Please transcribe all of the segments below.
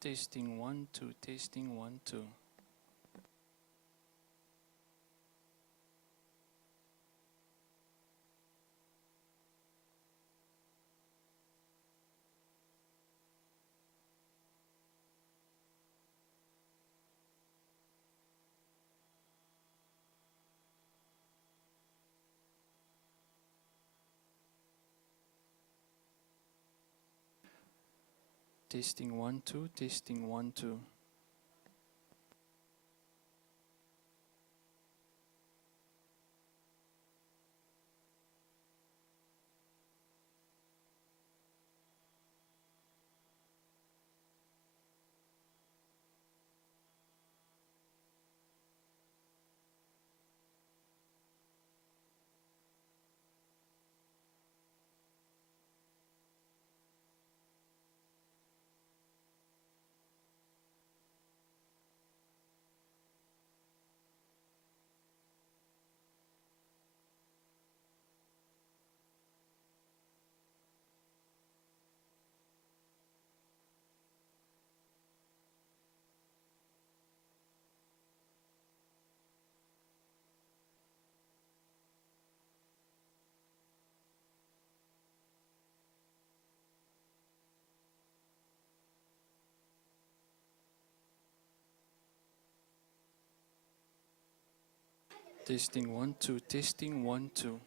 Testing 1 2, testing 1 2. Testing 1 2, testing 1 2. Testing 1 2, testing 1 2.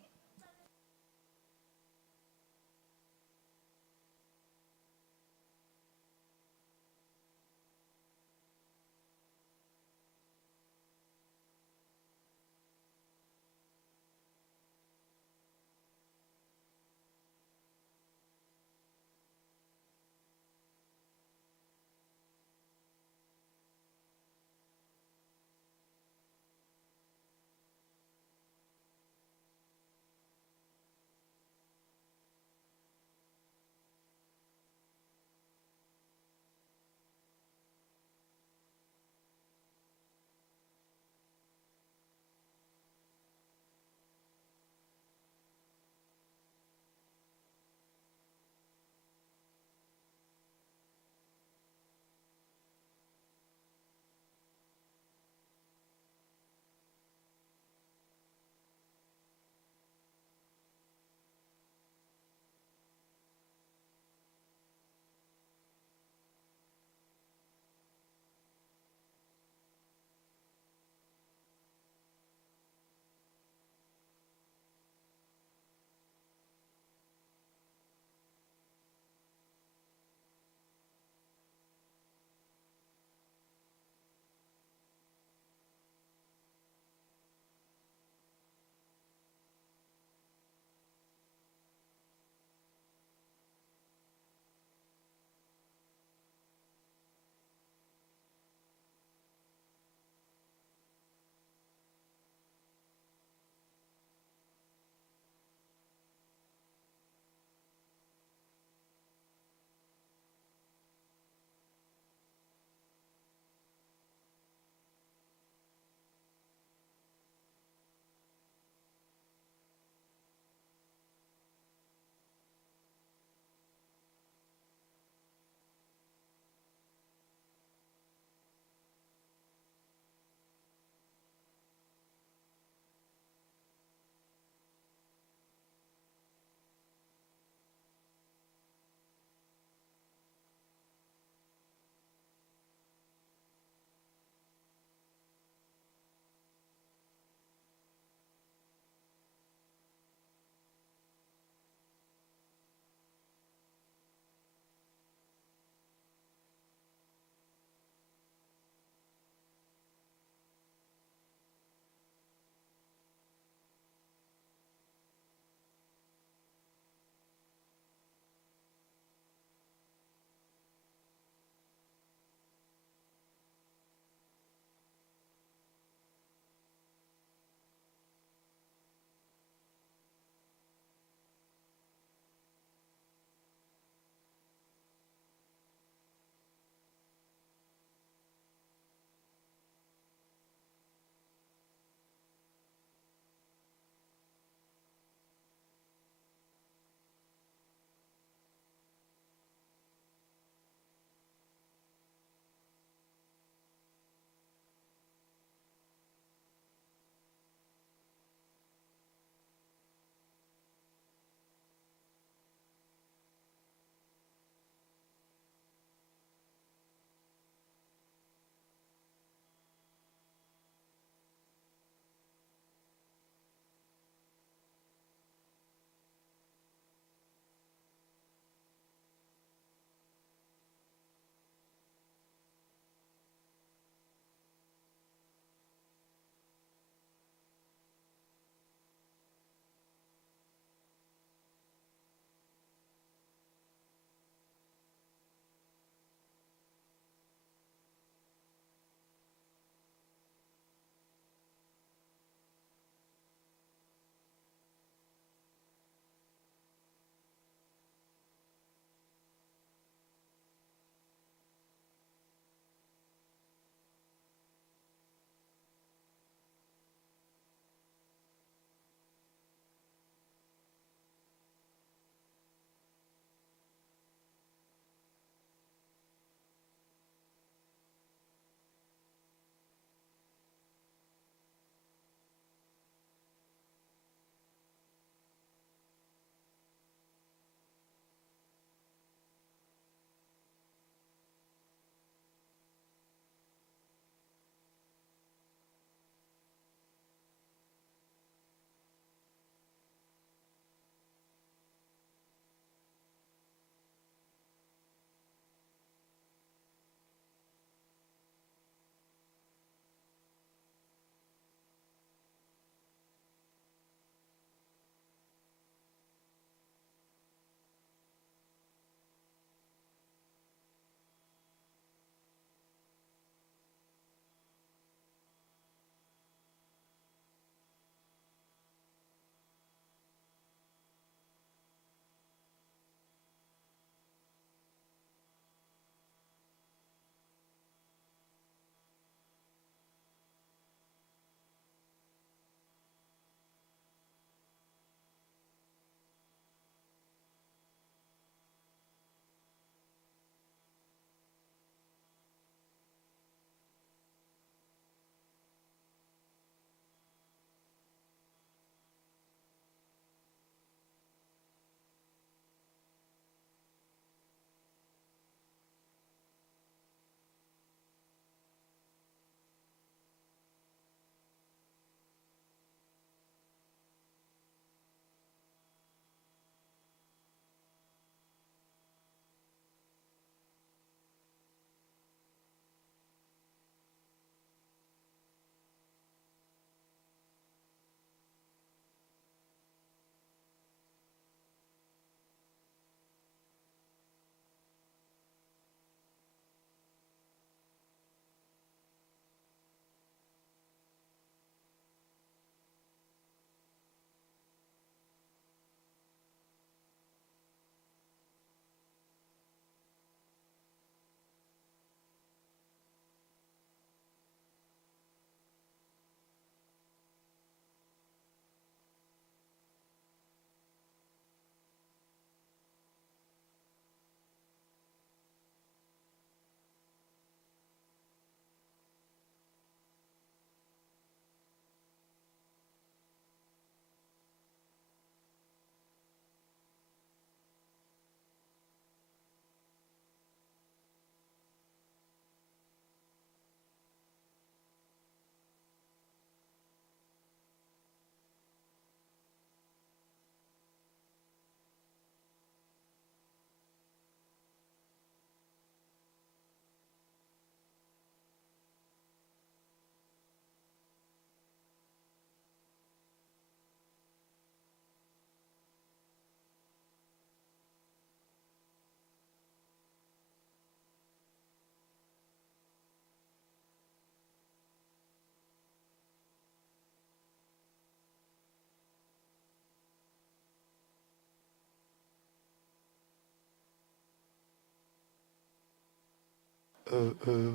Okay.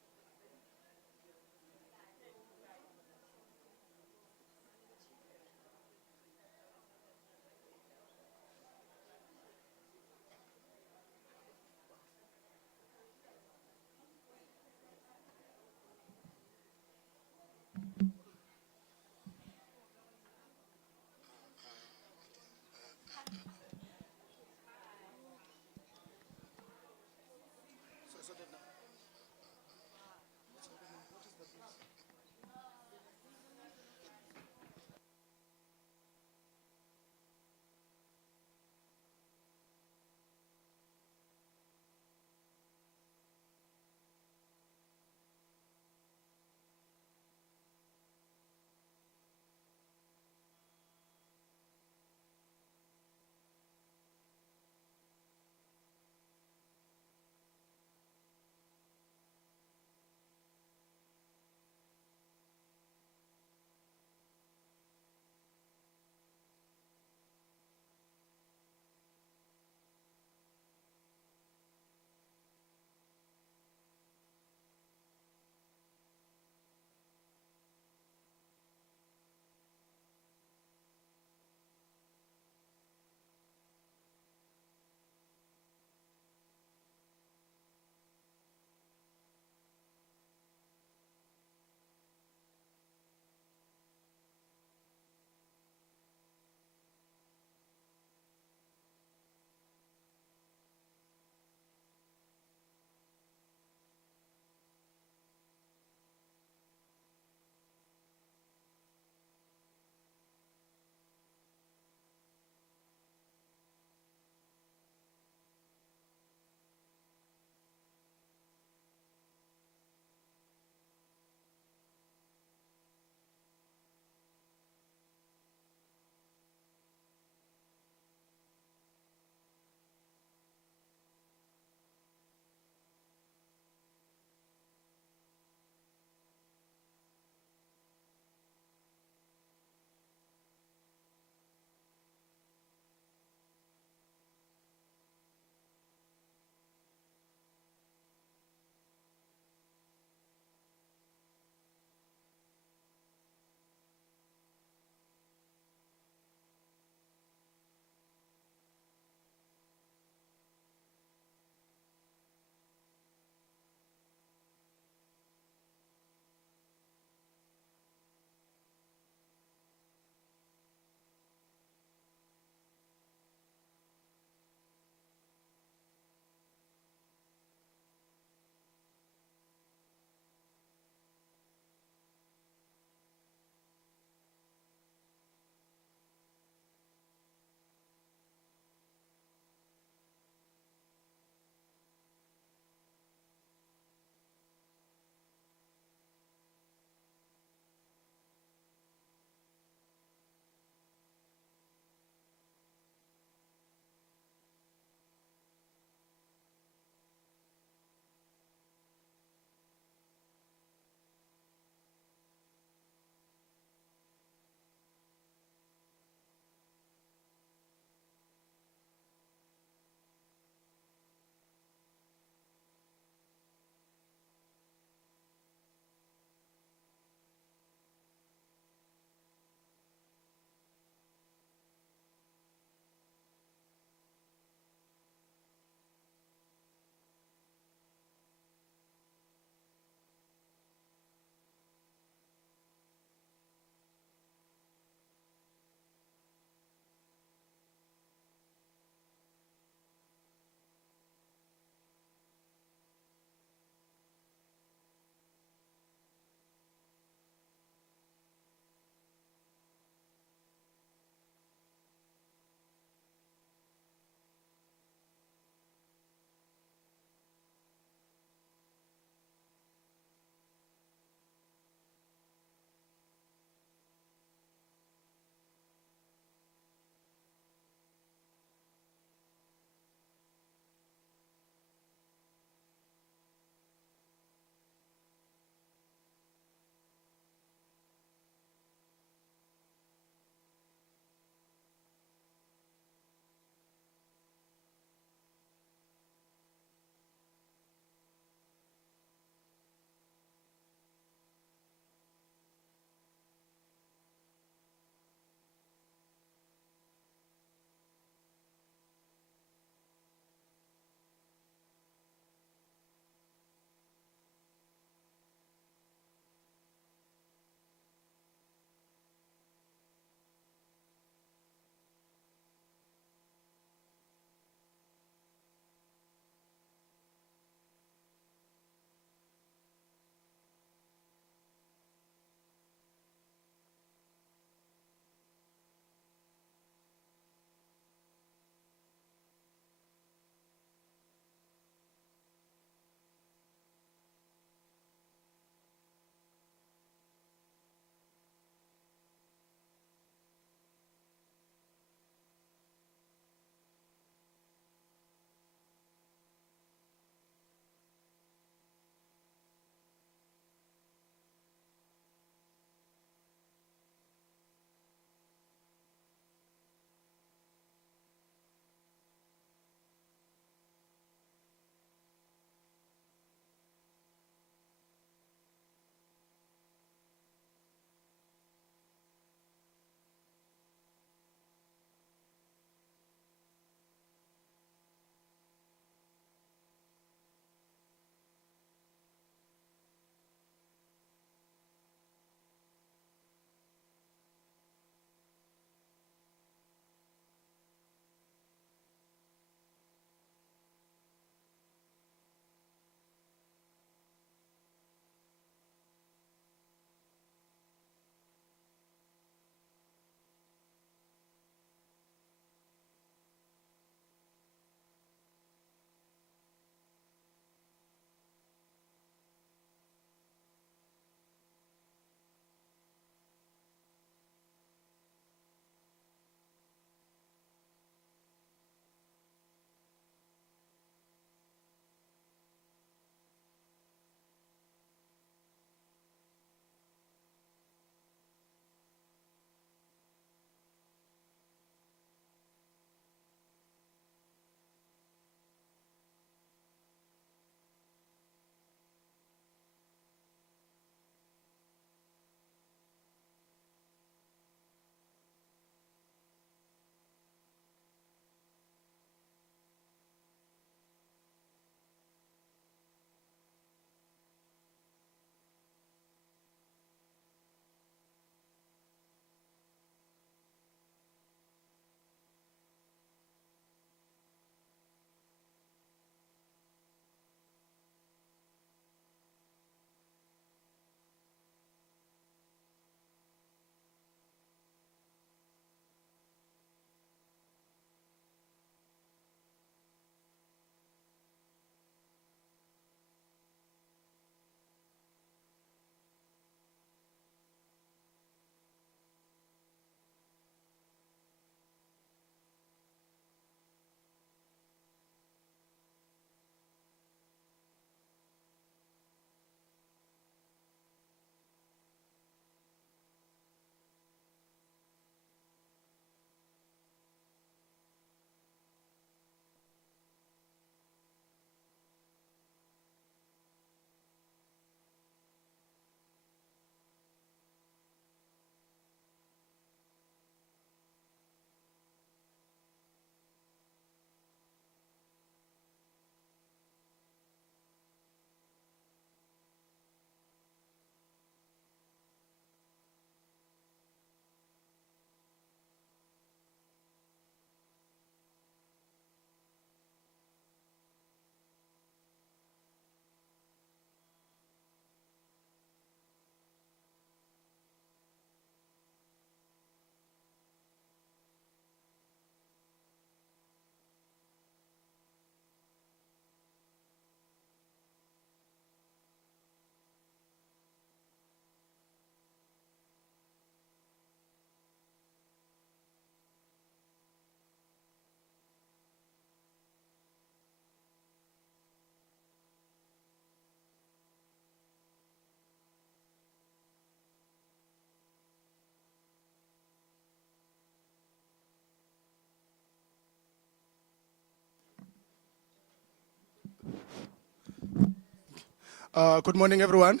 Good morning, everyone.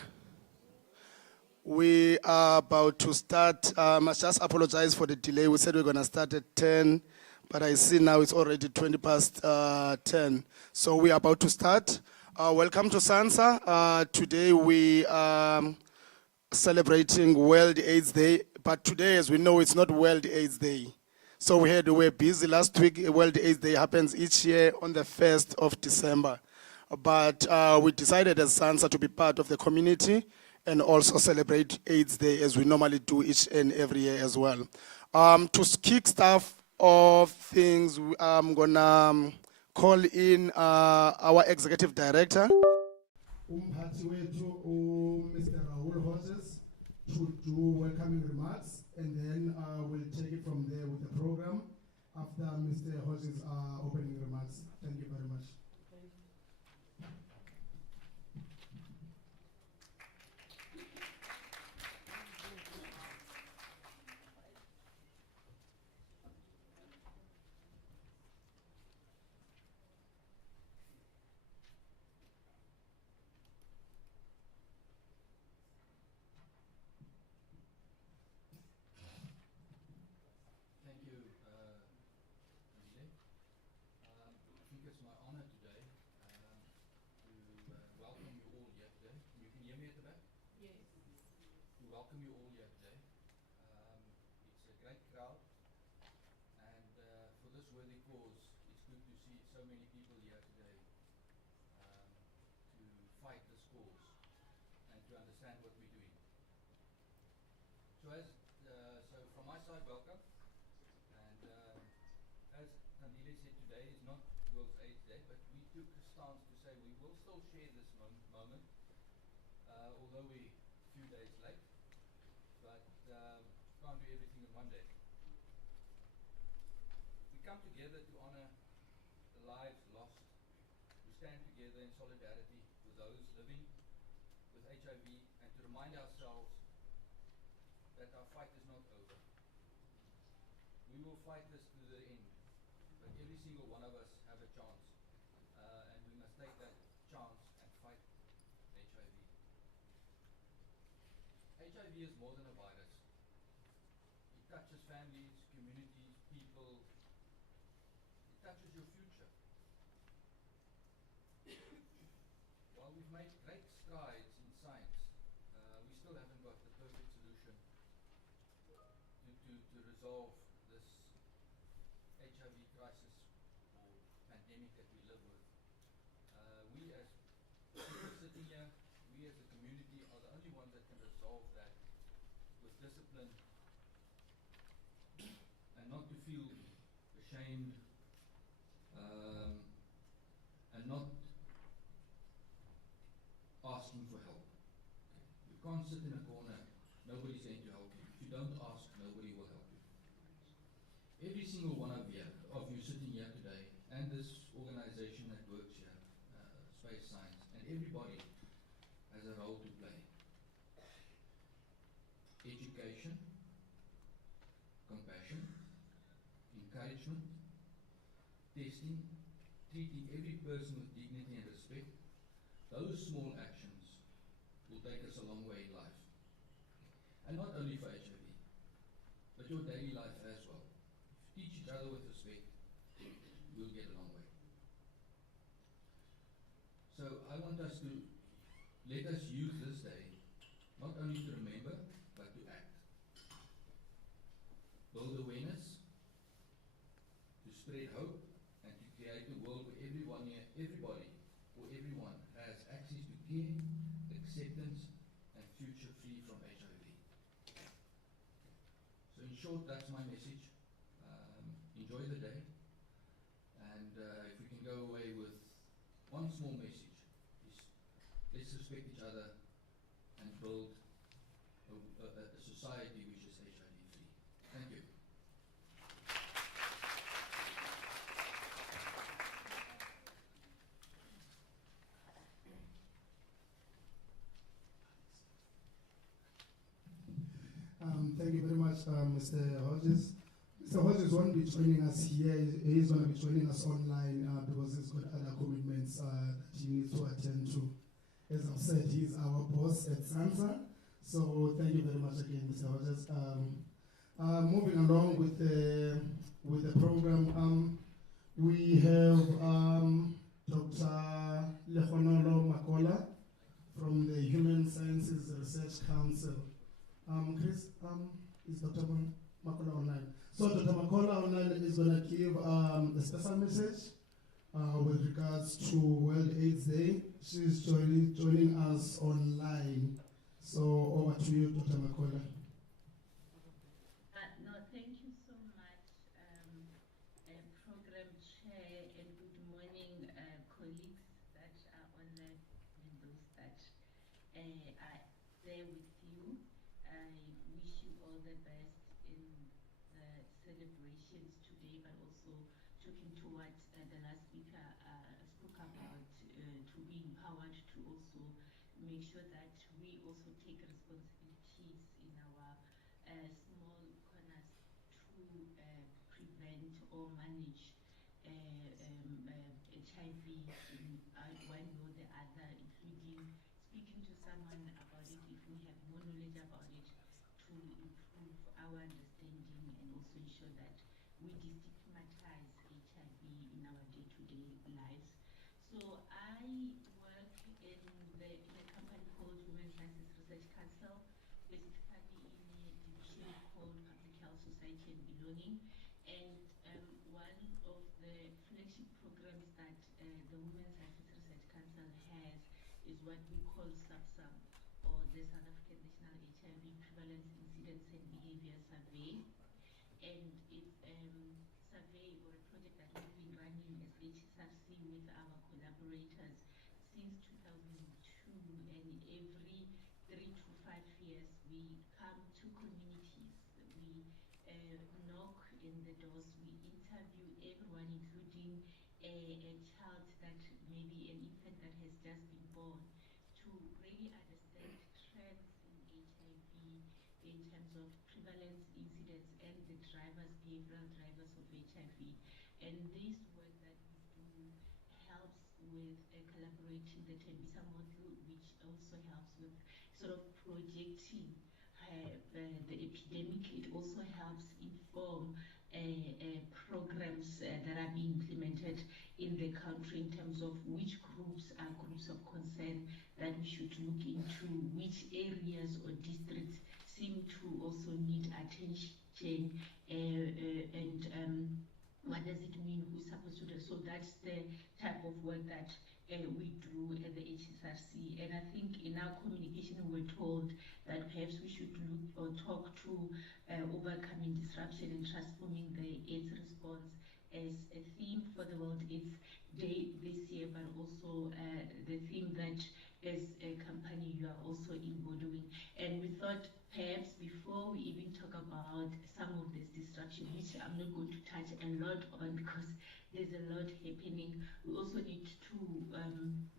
We are about to start. I must just apologize for the delay. We said we are going to start at 10, but I see now it's already 20 past 10. So we are about to start. Welcome to SANSA. Today we are celebrating World AIDS Day, but today, as we know, it's not World AIDS Day. So we were busy last week. World AIDS Day happens each year on the 1st of December. But we decided as SANSA to be part of the community and also celebrate AIDS Day as we normally do each and every year as well. To kick stuff off things, I'm gonna call in our executive director, Mr. Raul Hodges, to do welcoming remarks, and then we'll take it from there with the program after Mr. Hodges' opening remarks. Thank you very much. Thank you, Anile. I think it's my honor today to welcome you all here today. You can hear me at the back? Yes. To welcome you all here today. It's a great crowd, and for this worthy cause, it's good to see so many people here today to fight this cause and to understand what we're doing. So from my side, welcome. And as Kandile said, today is not World AIDS Day, but we took a stance to say we will still share this moment, although we're a few days late, but can't do everything in one day. We come together to honor the lives lost. We stand together in solidarity with those living with HIV and to remind ourselves that our fight is not over. We will fight this to the end, but every single one of us have a chance, and we must take that chance and fight HIV. HIV is more than a virus. It touches families, communities, people. It touches your future. While we've made great strides in science, we still haven't got the perfect solution to resolve this HIV crisis or pandemic that we live with. We as people sitting here, we as a community are the only ones that can resolve that with discipline and not to feel ashamed and not asking for help. You can't sit in a corner, nobody's going to help you. If you don't ask, nobody will help you. Every single one of you sitting here today, and this organization that works here, Space Science, and everybody has a role to play. Education, compassion, encouragement, testing, treating every person with dignity and respect. Those small actions will take us a long way in life. And not only for HIV, but your daily life as well. If you teach each other with respect, we'll get a long way. So I want us to let us use this day not only to remember, but to act. Build awareness, to spread hope, and to create a world where everybody or everyone has access to care, acceptance, and future free from HIV. So in short, that's my message. Enjoy the day, and if we can go away with one small message, is let's respect each other and build a society which is HIV free. Thank you. Thank you very much, Mr. Hodges. Mr. Hodges won't be joining us here. He's going to be joining us online because he's got other commitments that he needs to attend to. As I've said, he's our boss at SANSA. So thank you very much again, Mr. Rogers. Moving along with the program, we have Dr. Lehlogonolo Makola from the Human Sciences Research Council. Chris, is Dr. Makola online? So Dr. Makola online is going to give a special message with regards to World AIDS Day. She's joining us online. So over to you, Dr. Makola. No, thank you so much, Program Chair, and good morning, colleagues that are online and those that are there with you. I wish you all the best in the celebrations today, but also talking to what the last speaker spoke about, to be empowered to also make sure that we also take responsibilities in our small corners to prevent or manage HIV in one way or the other, including speaking to someone about it if we have more knowledge about it, to improve our understanding and also ensure that we destigmatize HIV in our day-to-day lives. So I work in a company called Women's Sciences Research Council, specifically in a division called Public Health Society and Belonging. And one of the flagship programs that the Women's Sciences Research Council has is what we call SAPSAM, or the South African National HIV Prevalence Incidence and Behavior Survey. And it's survey or a project that we've been running as HSRC with our collaborators since 2002, and every 3 to 5 years we come to communities, we knock in the doors, we interview everyone, including a child that maybe an infant that has just been born, to really understand trends in HIV in terms of prevalence, incidence, and the drivers, behavioral drivers of HIV. And this work that we do helps with collaborating the Tembisa model, which also helps with sort of projecting the epidemic. It also helps inform programs that are being implemented in the country in terms of which groups are groups of concern that we should look into, which areas or districts seem to also need attention, and what does it mean, who's supposed to do. So that's the type of work that we do at the HSRC. And I think in our communication we were told that perhaps we should look or talk to overcoming disruption and transforming the AIDS response as a theme for the World AIDS Day this year, but also the theme that as a company you are also embodying. And we thought perhaps before we even talk about some of this disruption, which I'm not going to touch a lot on because there's a lot happening, we also need to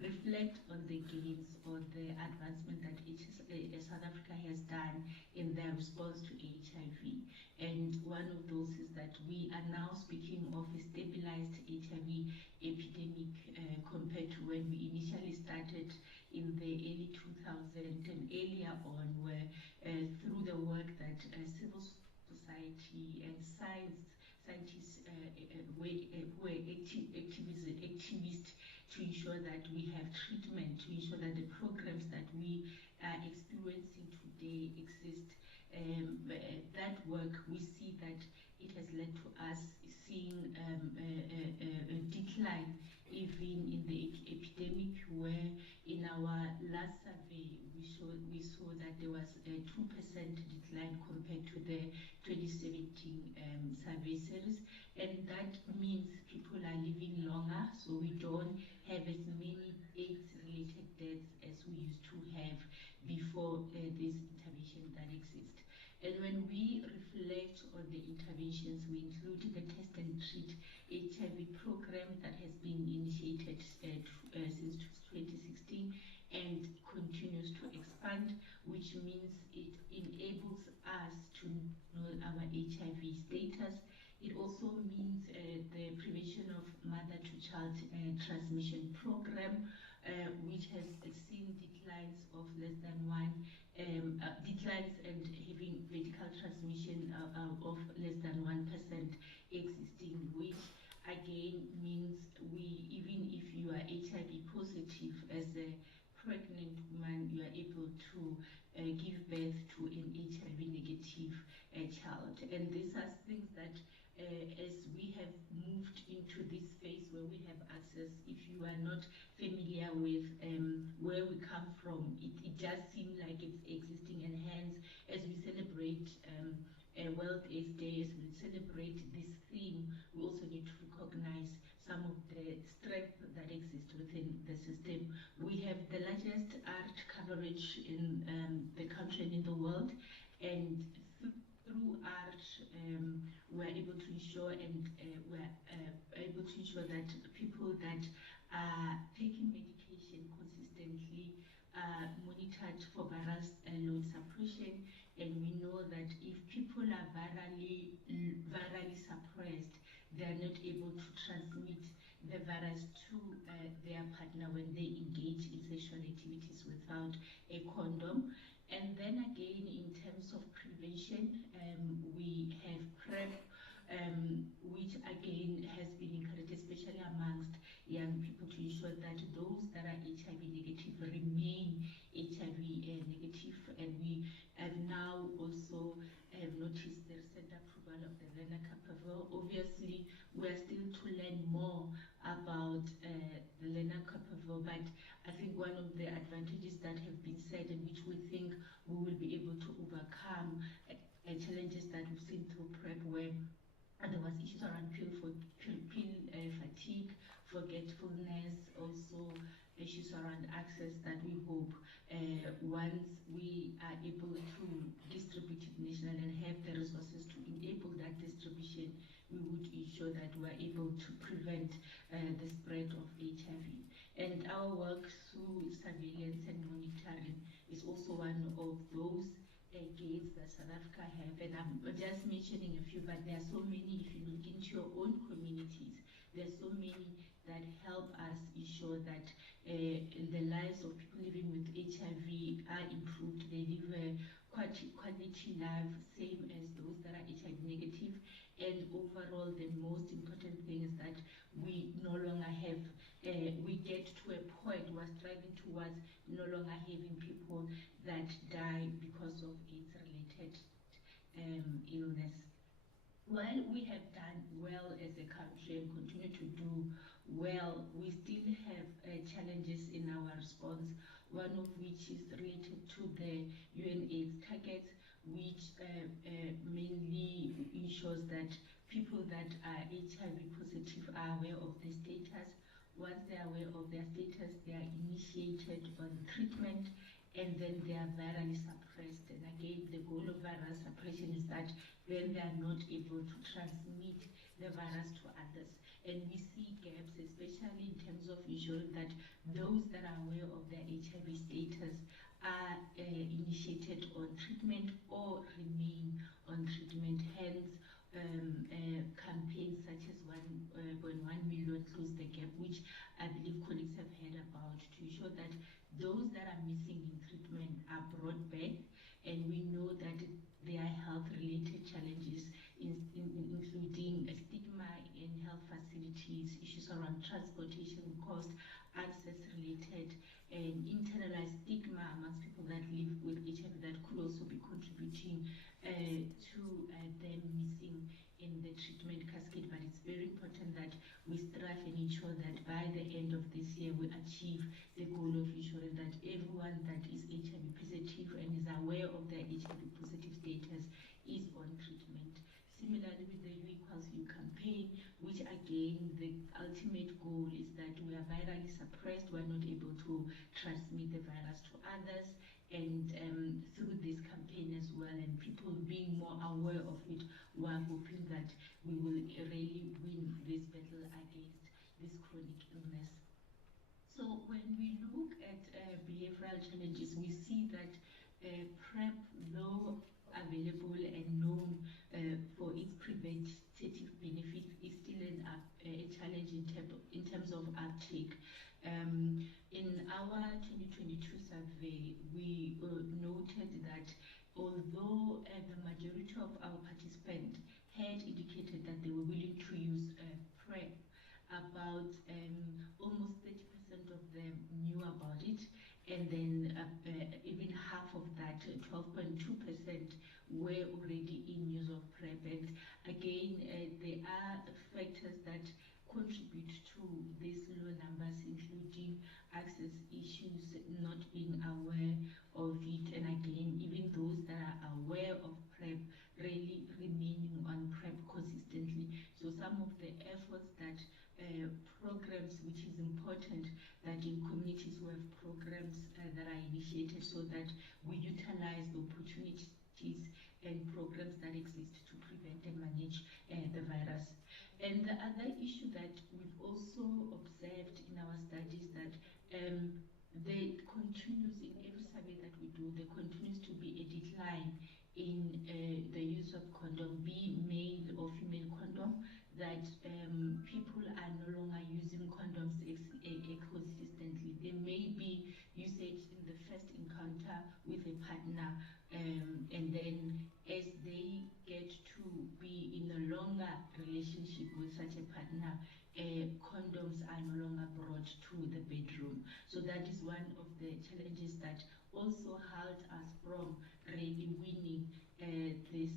reflect on the gains or the advancement that South Africa has done in their response to HIV. And one of those is that we are now speaking of a stabilized HIV epidemic compared to when we initially started in the early 2000s and earlier on, where through the work that civil society and scientists were activists to ensure that we have treatment, to ensure that the programs that we are experiencing today exist. That work, we see that it has led to us seeing a decline even in the epidemic, where in our last survey we saw that there was a 2% decline compared to the 2017 survey series, and that means people are living longer, so we don't have as many AIDS-related deaths as we used to have before this intervention that exists. And when we reflect on the interventions, we include the test and treat HIV program that has been initiated since 2016 and continues to expand, which means it enables us to know our HIV status. It also means the prevention of mother-to-child transmission program, which has seen plants and having vertical transmission of less than 1% existing, which again means even if you are HIV positive as a pregnant woman, you are able to give birth to an HIV negative child. And these are things that as we have moved into this phase where we have access, if you are not familiar with where we come from, it does seem like it's existing, and hence as we celebrate World AIDS Day, as we celebrate this theme, we also need to recognize some of the strength that exists within the system. We have the largest art coverage in the country and in the world, and through art we're able to ensure that people that are taking medication consistently are monitored for virus load suppression. And we know that if people are virally suppressed, they are not able to transmit the virus to their partner when they engage in sexual activities without a condom. And then again, in terms of prevention, we have PrEP, which again has been encouraged, especially amongst young people, to ensure that those that are HIV negative remain HIV negative. And we have now also noticed the recent approval of the lenacapavir. Obviously, we are still to learn more about the lenacapavir, but I think one of the advantages that have been said, and which we think we will be able to overcome challenges that we've seen through PrEP, where there was issues around pill fatigue, forgetfulness, also issues around access, that we hope once we are able to distribute it nationally and have the resources to enable that distribution, we would ensure that we are able to prevent the spread of HIV. And our work through surveillance and monitoring is also one of those gains that South Africa have. And I'm just mentioning a few, but there are so many. If you look into your own communities, there are so many that help us ensure that the lives of people living with HIV are improved. They live a quality life, same as those that are HIV negative. And overall, the most important thing is that we no longer have, we get to a point, we're striving towards no longer having people that die because of AIDS-related illness. While we have done well as a country and continue to do well, we still have challenges in our response, one of which is related to the UN AIDS targets, which mainly ensures that people that are HIV positive are aware of the status. Once they are aware of their status, they are initiated on treatment, and then they are virally suppressed. And again, the goal of viral suppression is that then they are not able to transmit the virus to others. And we see gaps, especially in terms of ensuring that those that are aware of their HIV status are initiated on treatment or remain on treatment. Hence, campaigns such as 1 million Close the Gap, which I believe colleagues have heard about, to ensure that those that are missing in treatment are brought back. And we know that there are health-related challenges, including stigma in health facilities, issues around transportation cost, access-related, and internalized stigma amongst people that live with HIV that could also be contributing to them missing in the treatment cascade. But it's very important that we strive and ensure that by the end of this year we achieve the goal of ensuring that everyone that is HIV positive and is aware of their HIV positive status is on treatment. Similarly with the U equals U campaign, which again, the ultimate goal is that we are virally suppressed, we are not able to transmit the virus to others. And through this campaign as well, and people being more aware of it, we are hoping that we will really win this battle against this chronic illness. So when we look at behavioral challenges, we see that PrEP, though available and known for its preventative benefits, is still a challenge in terms of uptake. In our 2022 survey, we noted that although the majority of our participants had indicated that they were willing to use PrEP, about almost 30% of them knew about it, and then even half of that, 12.2%, were already in use of PrEP. And again, there are factors that contribute to these low numbers, including access issues, not being aware of it, and again, even those that are aware of PrEP really remaining on PrEP consistently. So some of the efforts that programs, which is important that in communities we have programs that are initiated so that we utilize the opportunities and programs that exist to prevent and manage the virus. And the other issue that we've also observed in our studies that there continues, in every survey that we do, there continues to be a decline in the use of condom, be male or female condom, that people are no longer using condoms consistently. There may be usage in the first encounter with a partner, and then as they get to be in a longer relationship with such a partner, condoms are no longer brought to the bedroom. So that is one of the challenges that also held us from really winning this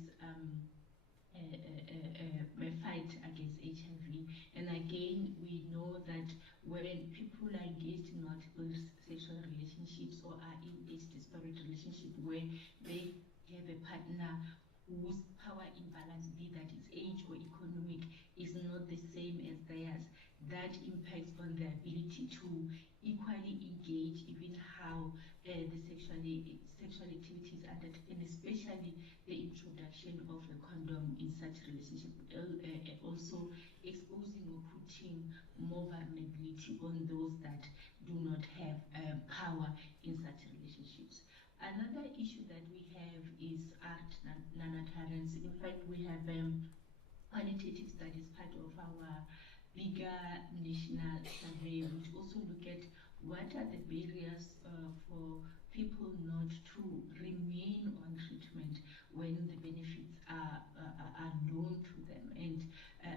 fight against HIV. And again, we know that when people are engaged in multiple sexual relationships or are in age disparate relationship where they have a partner whose power imbalance, be that its age or economic, is not the same as theirs, that impacts on their ability to equally engage even how the sexual activity is undertaken, especially the introduction of a condom in such relationship, also exposing or putting more vulnerability on those that do not have power in such relationships. Another issue that we have is art non-adherence. In fact, we have qualitative studies, part of our bigger national survey, which also look at what are the barriers for people not to remain on treatment when the benefits are known to them. And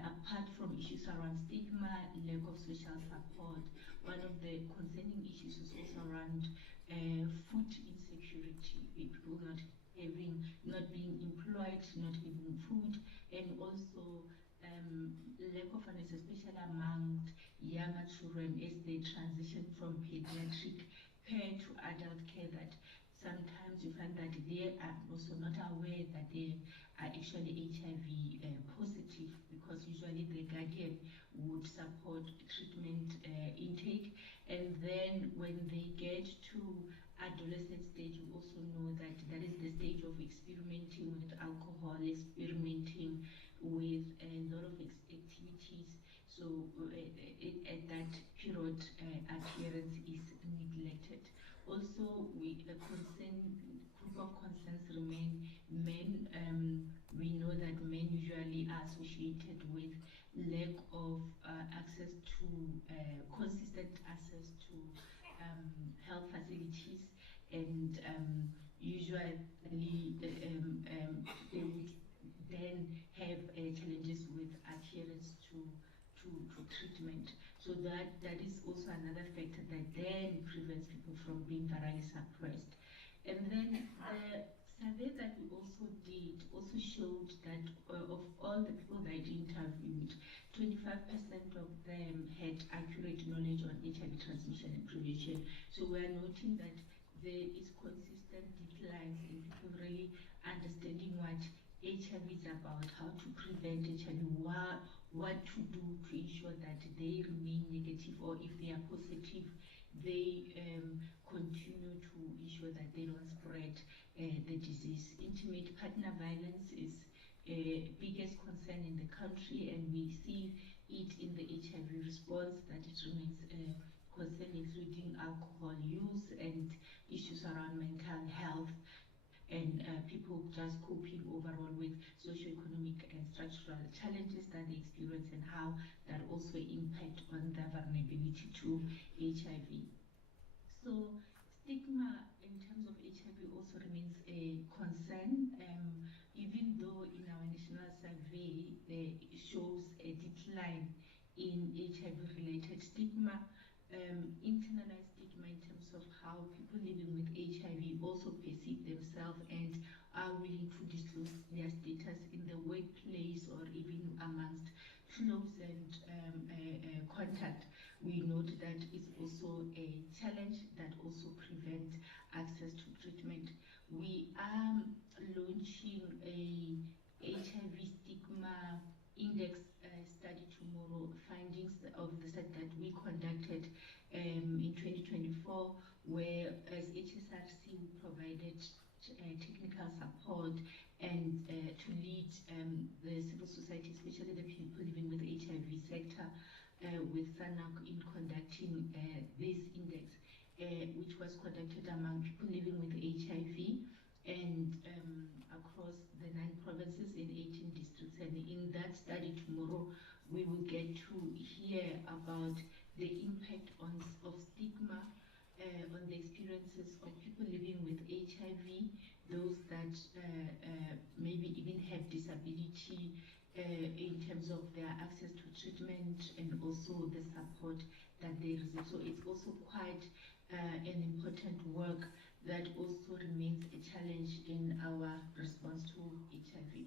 apart from issues around stigma, lack of social support, one of the concerning issues is also around food insecurity, people not being employed, not having food, and also lack of awareness, especially among younger children as they transition from pediatric care to adult care, that sometimes you find that they are also not aware that they are actually HIV positive, because usually the guardian would support treatment intake. And then when they get to adolescent stage, you also know that that is the stage of experimenting with alcohol, experimenting with a lot of activities. So at that period, adherence is neglected. Also, a group of concerns remain men. We know that men usually are associated with lack of access to consistent access to health facilities, and usually they would then have challenges with adherence to treatment. So that is also another factor that then prevents people from being virally suppressed. And then the survey that we also did also showed that of all the people that I interviewed, 25% of them had accurate knowledge on HIV transmission and prevention. So we are noting that there is consistent declines in people really understanding what HIV is about, how to prevent HIV, what to do to ensure that they remain negative, or if they are positive, they continue to ensure that they don't spread the disease. Intimate partner violence is biggest concern in the country, and we see it in the HIV response, that it remains a concern, including alcohol use and issues around mental health, and people just coping overall with socioeconomic and structural challenges that they experience, and how that also impact on their vulnerability to HIV. So stigma in terms of HIV also also remains a concern, even though in our national survey it shows a decline in HIV-related stigma, internalized stigma in terms of how people living with HIV also perceive themselves and are willing to disclose their status in the workplace or even amongst close and contact. We note that it's also a challenge that also prevents access to treatment. We are launching a HIV stigma index study tomorrow, findings of the study that we conducted in 2024, where as HSRC we provided technical support and to lead the civil society, especially the people living with the HIV sector, with SANAC in conducting this index, which was conducted among people living with HIV and across the 9 provinces in 18 districts. And in that study tomorrow, we will get to hear about the impact of stigma on the experiences of people living with HIV, those that maybe even have disability in terms of their access to treatment and also the support that they receive. So it's also quite an important work that also remains a challenge in our response to HIV.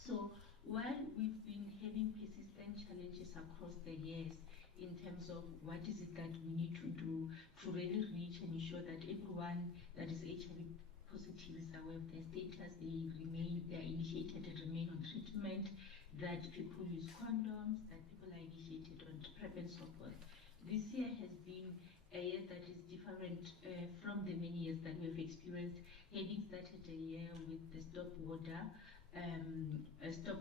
So while we've been having persistent challenges across the years in terms of what is it that we need to do to really reach and ensure that everyone that is HIV positive is aware of their status, they are initiated and remain on treatment, that people use condoms, that people are initiated on PrEP and so forth. This year has been a year that is different from the many years that we've experienced, having started a year with the stop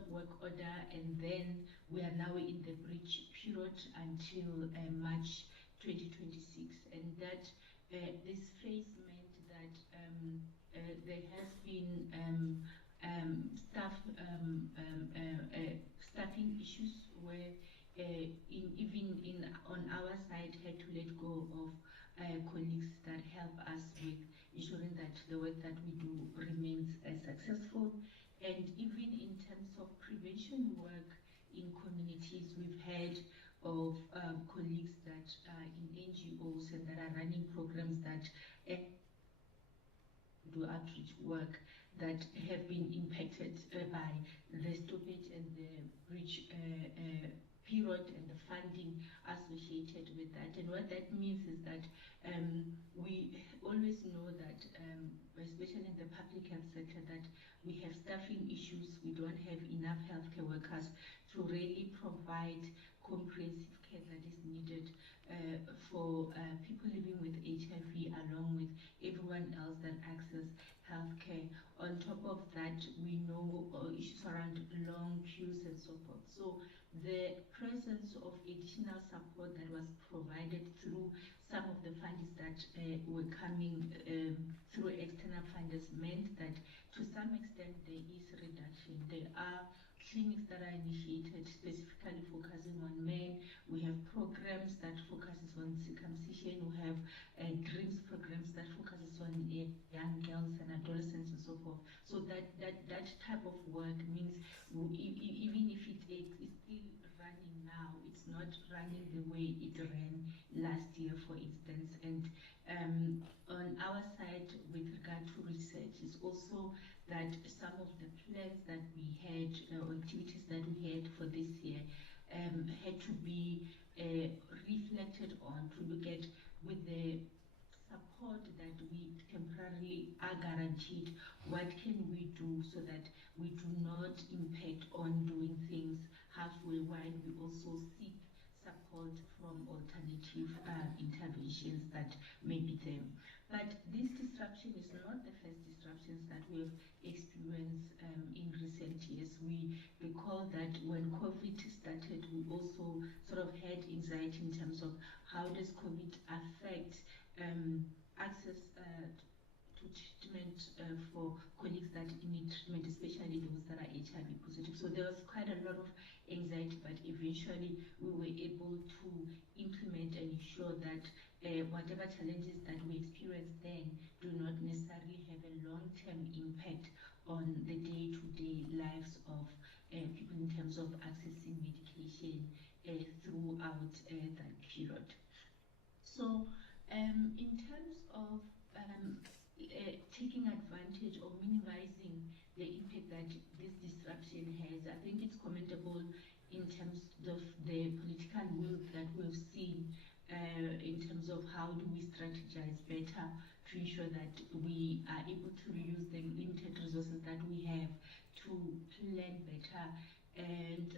work order, and then we are now in the bridge period until March 2026, and that this phase meant that there has been staffing issues where on our side had to let go of colleagues that help us with ensuring that the work that we do remains successful. And even in terms of prevention work in communities, we've had of colleagues that are in NGOs and that are running programs that do outreach work that have been impacted by the stoppage and the bridge period and the funding associated with that. And what that means is that we always know that, especially in the public health sector, that we have staffing issues. We don't have enough healthcare workers to really provide comprehensive care that is needed for people living with HIV, along with everyone else that access healthcare. On top of that, we know issues around long queues and so forth. So the presence of additional support that was provided through some of the fundings that were coming through external funders meant that to some extent there is reduction. There are clinics that are initiated specifically focusing on men. We have programs that focuses on circumcision. We have DREAMS programs that focuses on young girls and adolescents and so forth. So that type of work means even if it is still running now, it's not running the way it ran last year, for instance. And on our side, with regard to research, is also that some of the plans that we had or activities that we had for this year had to be reflected on, to look at with the support that we temporarily are guaranteed, what can we do so that we do not impact on doing things halfway, while we also seek support from alternative interventions that may be there. But this disruption is not the first disruptions that we've experienced in recent years. We recall that when COVID started, we also sort of had anxiety in terms of how does COVID affect access to treatment for colleagues that need treatment, especially those that are HIV positive. So there was quite a lot of anxiety, but eventually we were able to implement and ensure that whatever challenges that we experienced then do not necessarily have a So in terms of taking advantage or minimizing the impact that this disruption has, I think it's commendable in terms of the political will that we've seen in terms of how do we strategize better to ensure that we are able to reuse the limited resources that we have to plan better. And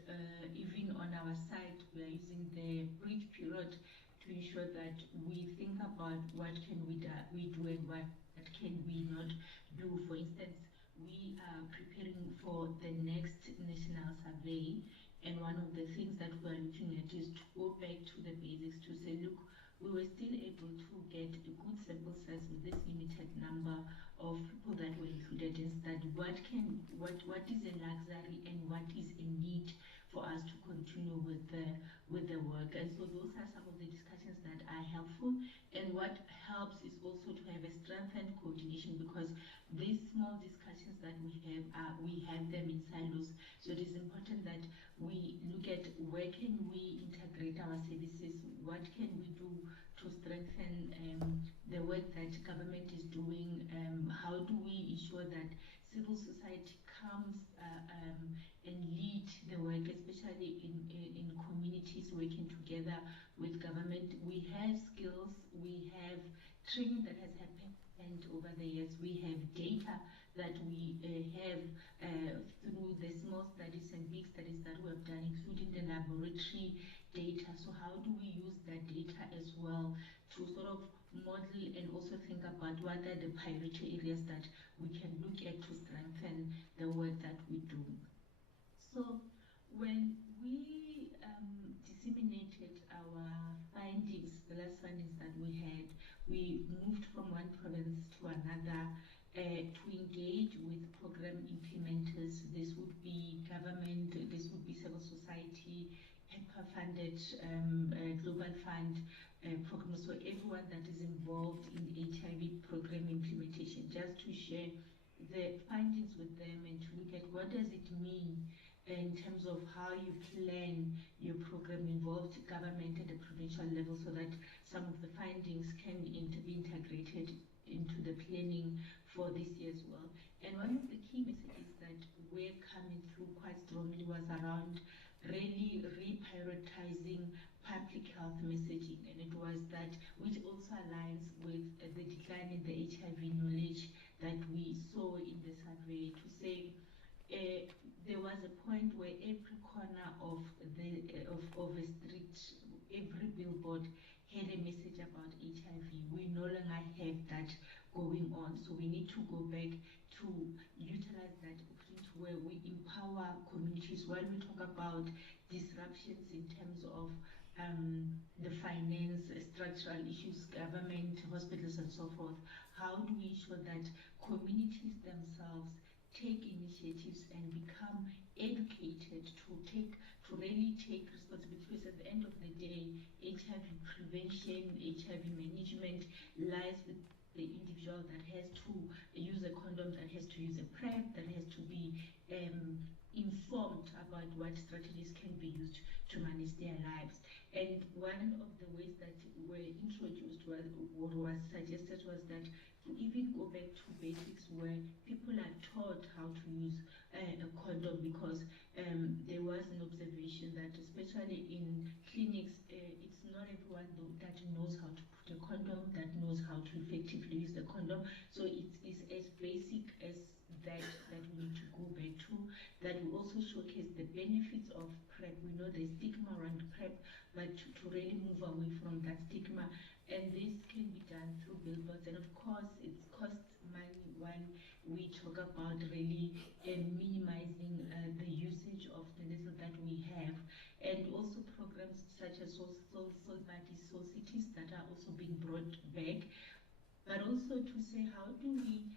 even on our side, we are using the bridge period to ensure that we think about what can we do and what can we not do. For instance, we are preparing for the next national survey, and one of the things that we're looking at is to go back to the basics to say, look, we were still able to get a good sample size with this limited number of people that were included and study what is a luxury and what is a need for us to continue with the work. And so those are some of the discussions that are helpful. And what helps is also to have a strengthened coordination, because these small discussions that we have them in silos. So it is important that we look at where can we integrate our services, what can we do to strengthen the work that government is doing, how do we ensure that civil society comes and lead the work, especially in communities working together with government. We have skills, we have training that has happened over the years, we have data that we have through the small studies and big studies that we have done, including the laboratory data. So how do we use that data as well to sort of model and also think about what are the priority areas that we can look at to strengthen the work that we do. So when we disseminated our findings, the last findings that we had, we moved from one province to another to engage with program implementers. This would be government, this would be civil society, PEPFAR-funded Global Fund programs, so everyone that is involved in HIV program implementation, just to share the findings with them and to look at what does it mean in terms of how you plan your program, involved government at the provincial level, so that some of the findings can be integrated into the planning for this year as well. And one of the key messages that were coming through quite strongly was around really reprioritizing public health messaging, and it was that which also aligns with the decline in the HIV knowledge that we saw in the survey, to say there was a point where every corner of a street, every billboard had a message about HIV. We no longer have that going on, so we need to go back to utilize that opportunity where we empower communities. While we talk about disruptions in terms of the finance, structural issues, government, hospitals, and so forth, how do we ensure that communities themselves take initiatives and become educated to really take responsibility? Because at the end of the day, HIV prevention, HIV management lies with the individual that has to use a condom, that has to use a PrEP, that has to be informed about what strategies can be used to manage their lives. And one of the ways that were introduced was, or was suggested, was that to even go back to basics where people are taught how to use a condom, because there was an observation that especially in clinics, it's not everyone that knows how to put a condom, that knows how to effectively use the condom. So it is as basic as that we need to go back to, that we also showcase the benefits of PrEP. We know the stigma around PrEP, but to really move away from that stigma. And this can be done through billboards, and of course it costs money when we talk about really minimizing the usage of the little that we have. And also programs such as Soul Buddies, Soul Cities, that are also being brought back. But also to say, how do we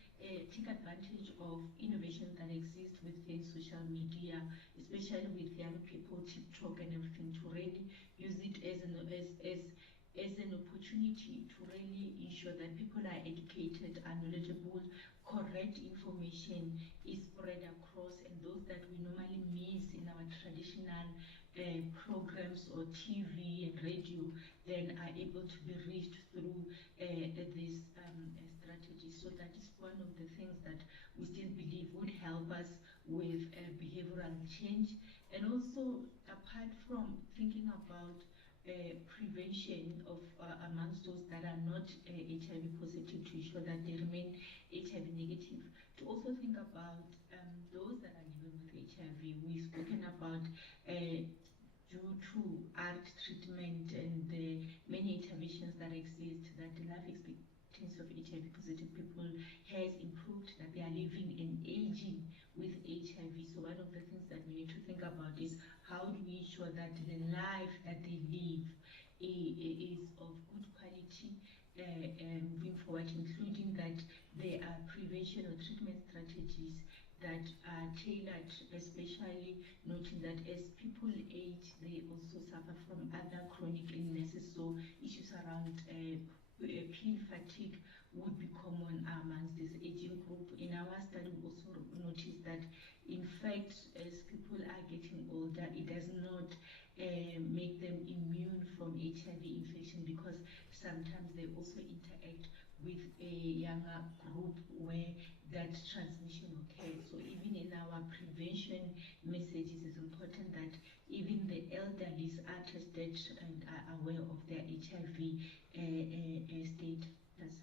take advantage of innovation that exists within social media, especially with young people, TikTok and everything, to really use it as an opportunity to really ensure that people are educated, are knowledgeable, correct information is spread across, and those that we normally miss in our traditional programs or TV and radio then are able to be reached through this strategy. So that is one of the things that we still believe would help us with behavioral change. And also, apart from thinking about prevention of amongst those that are not HIV positive, to ensure that they remain HIV negative, to also think about those that are living with HIV. We've spoken about due to ART treatment and the many interventions that exist, that the life expectancy of HIV positive people has improved, that they are living and aging with HIV. So one of the things that we need to think about is how do we ensure that the life that they live is of good quality moving forward, including that there are prevention or treatment strategies that are tailored, especially noting that as people age, they also suffer from other chronic illnesses. So issues around pill fatigue would be common amongst this aging group. In our study, we also noticed that, in fact, as people are getting older, it does not make them immune from HIV infection, because sometimes they also interact with a younger group where that transmission occurs. So even in our prevention messages, it's important that even the elderly are tested and are aware of their HIV status.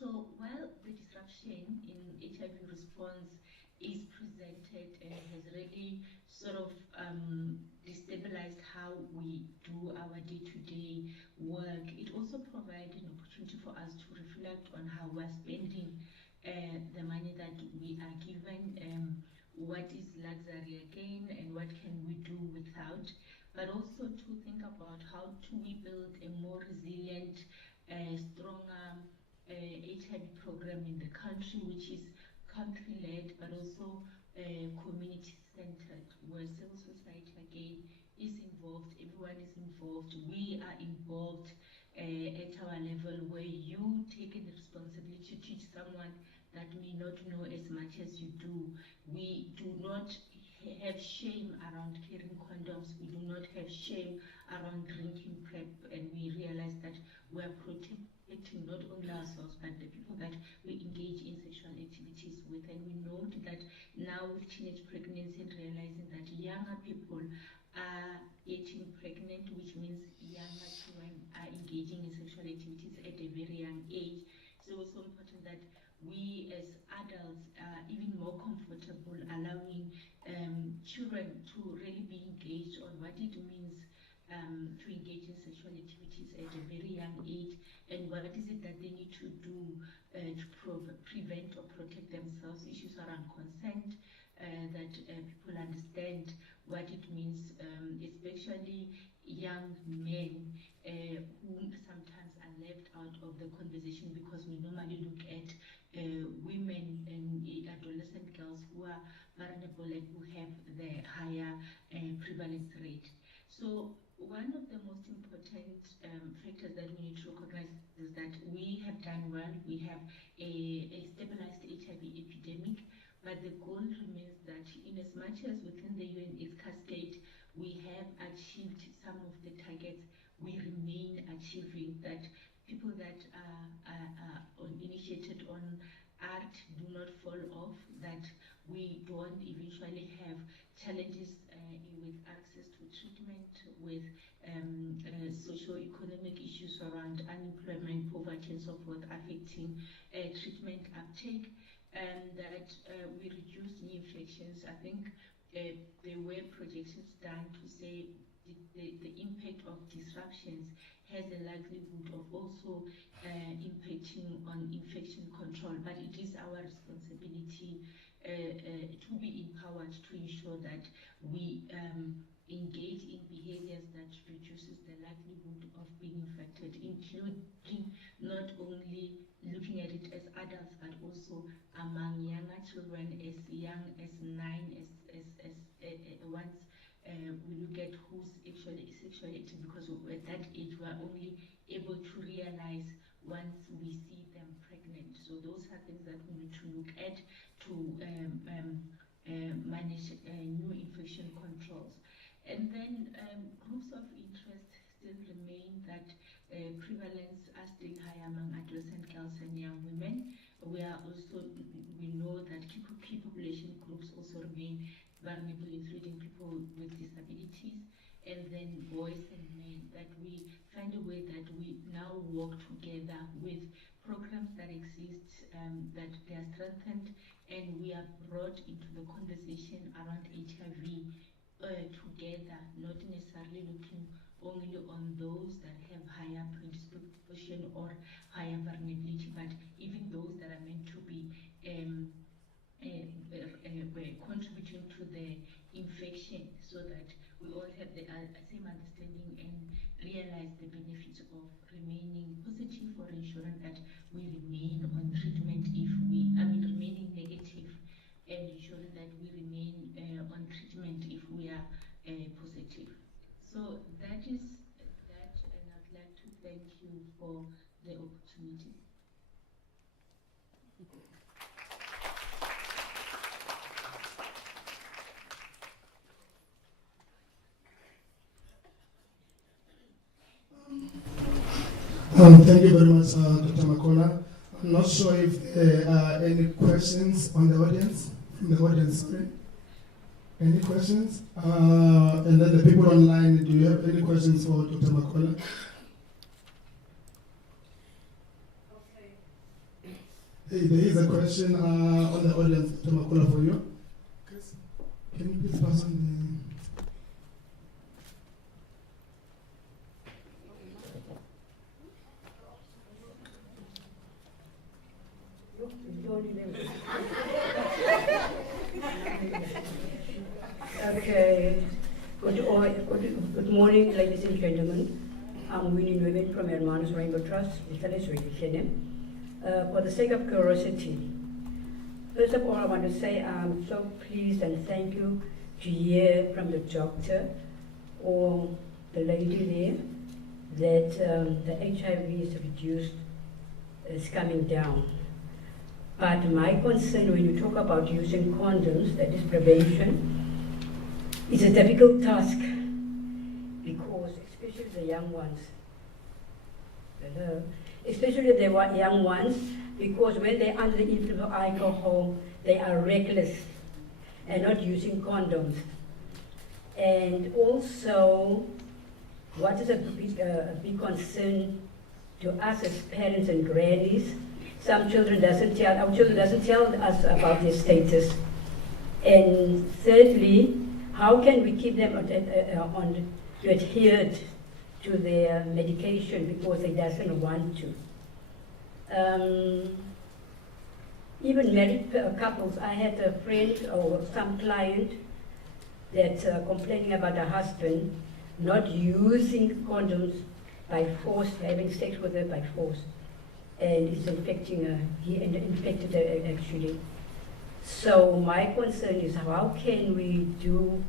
So while the disruption in HIV response is presented and has really sort of destabilized how we do our day-to-day work, it also provides an opportunity for us to reflect on how we're spending the money that we are given, what is luxury again, and what can we do without, but also to think about how do we build a more resilient, stronger HIV program in the country, which is country-led, but also community-centered, where civil society again is involved, everyone is involved, we are involved at our level, where you take the responsibility to teach someone that may not know as much as you do. We do not have shame around carrying condoms, we do not have shame around drinking PrEP, and we realize that we are protecting not only ourselves but the people that we engage in sexual activities with. And we note that now with teenage pregnancy, and realizing that younger people are getting pregnant, which means younger children are engaging in sexual activities at a very young age. So it's also important that we as adults are even more comfortable allowing children to really be engaged on what it means to engage in sexual activities at a very young age, and what is it that they need to do to prevent or protect themselves, issues around consent, that people understand what it means, especially young men who sometimes are left out of the conversation, because we normally look at women and adolescent girls who are vulnerable and who have the higher prevalence rate. So one of the most important factors that we need to recognize is that we have done well. We have a stabilized HIV epidemic, but the goal remains that in as much as within the UNAIDS cascade we have achieved some of the targets, we remain achieving, that people that are initiated on ART do not fall off, that we don't eventually have challenges with access to treatment, with socio-economic issues around unemployment, poverty, and so forth affecting treatment uptake, and that we reduce new infections. I think there were projections done to say the impact of disruptions has a likelihood of also impacting on infection control, but it is our responsibility to be empowered to ensure that we engage in behaviors that reduces the likelihood of being infected, including not only looking at it as adults, but also among younger children as young as 9, once we look at who's actually sexually active, because at that age we are only able to realize once we see them pregnant. So those are things that we need to look at to manage new infection controls. And then groups of interest still remain that prevalence are still high among adolescent girls and young women. We know that key population groups also remain vulnerable, including people with disabilities, and then boys and men, that we find a way that we now work together with programs that exist, that they are strengthened, and we are brought into the conversation around HIV together, not necessarily looking only on those that have higher predisposition or higher vulnerability, but even those that are meant to be contributing to the infection, so that we all have the same understanding and realize the benefits of remaining positive or ensuring that we remain on treatment remaining negative and ensuring that we remain on treatment if we are positive. So that is that, and I'd like to thank you for the opportunity. Thank you very much, Dr. Makola. I'm not sure if there are any questions on the audience, from the audience, sorry. Any questions? And then the people online, do you have any questions for Dr. Makola? Okay. Hey, there is a question on the audience, Dr. Makola, for you. Chris, can you please pass on the... Okay. Good morning, ladies and gentlemen. I'm Winnie Nguyen from Hermanos Rainbow Trust. For the sake of curiosity, first of all, I want to say I'm so pleased and thank you to hear from the doctor or the lady there that the HIV is reduced, is coming down. But my concern when you talk about using condoms, that is prevention, it's a difficult task because especially the young ones, because when they're under the influence of alcohol, they are reckless and not using condoms. And also, what is a big concern to us as parents and grannies, our children doesn't tell us about their status. And thirdly, how can we keep them adhered to their medication because they doesn't want to? Even married couples, I had a friend or some client that complaining about her husband not using condoms by force, having sex with her by force. And it's infecting her. He infected her actually. So my concern is what can we do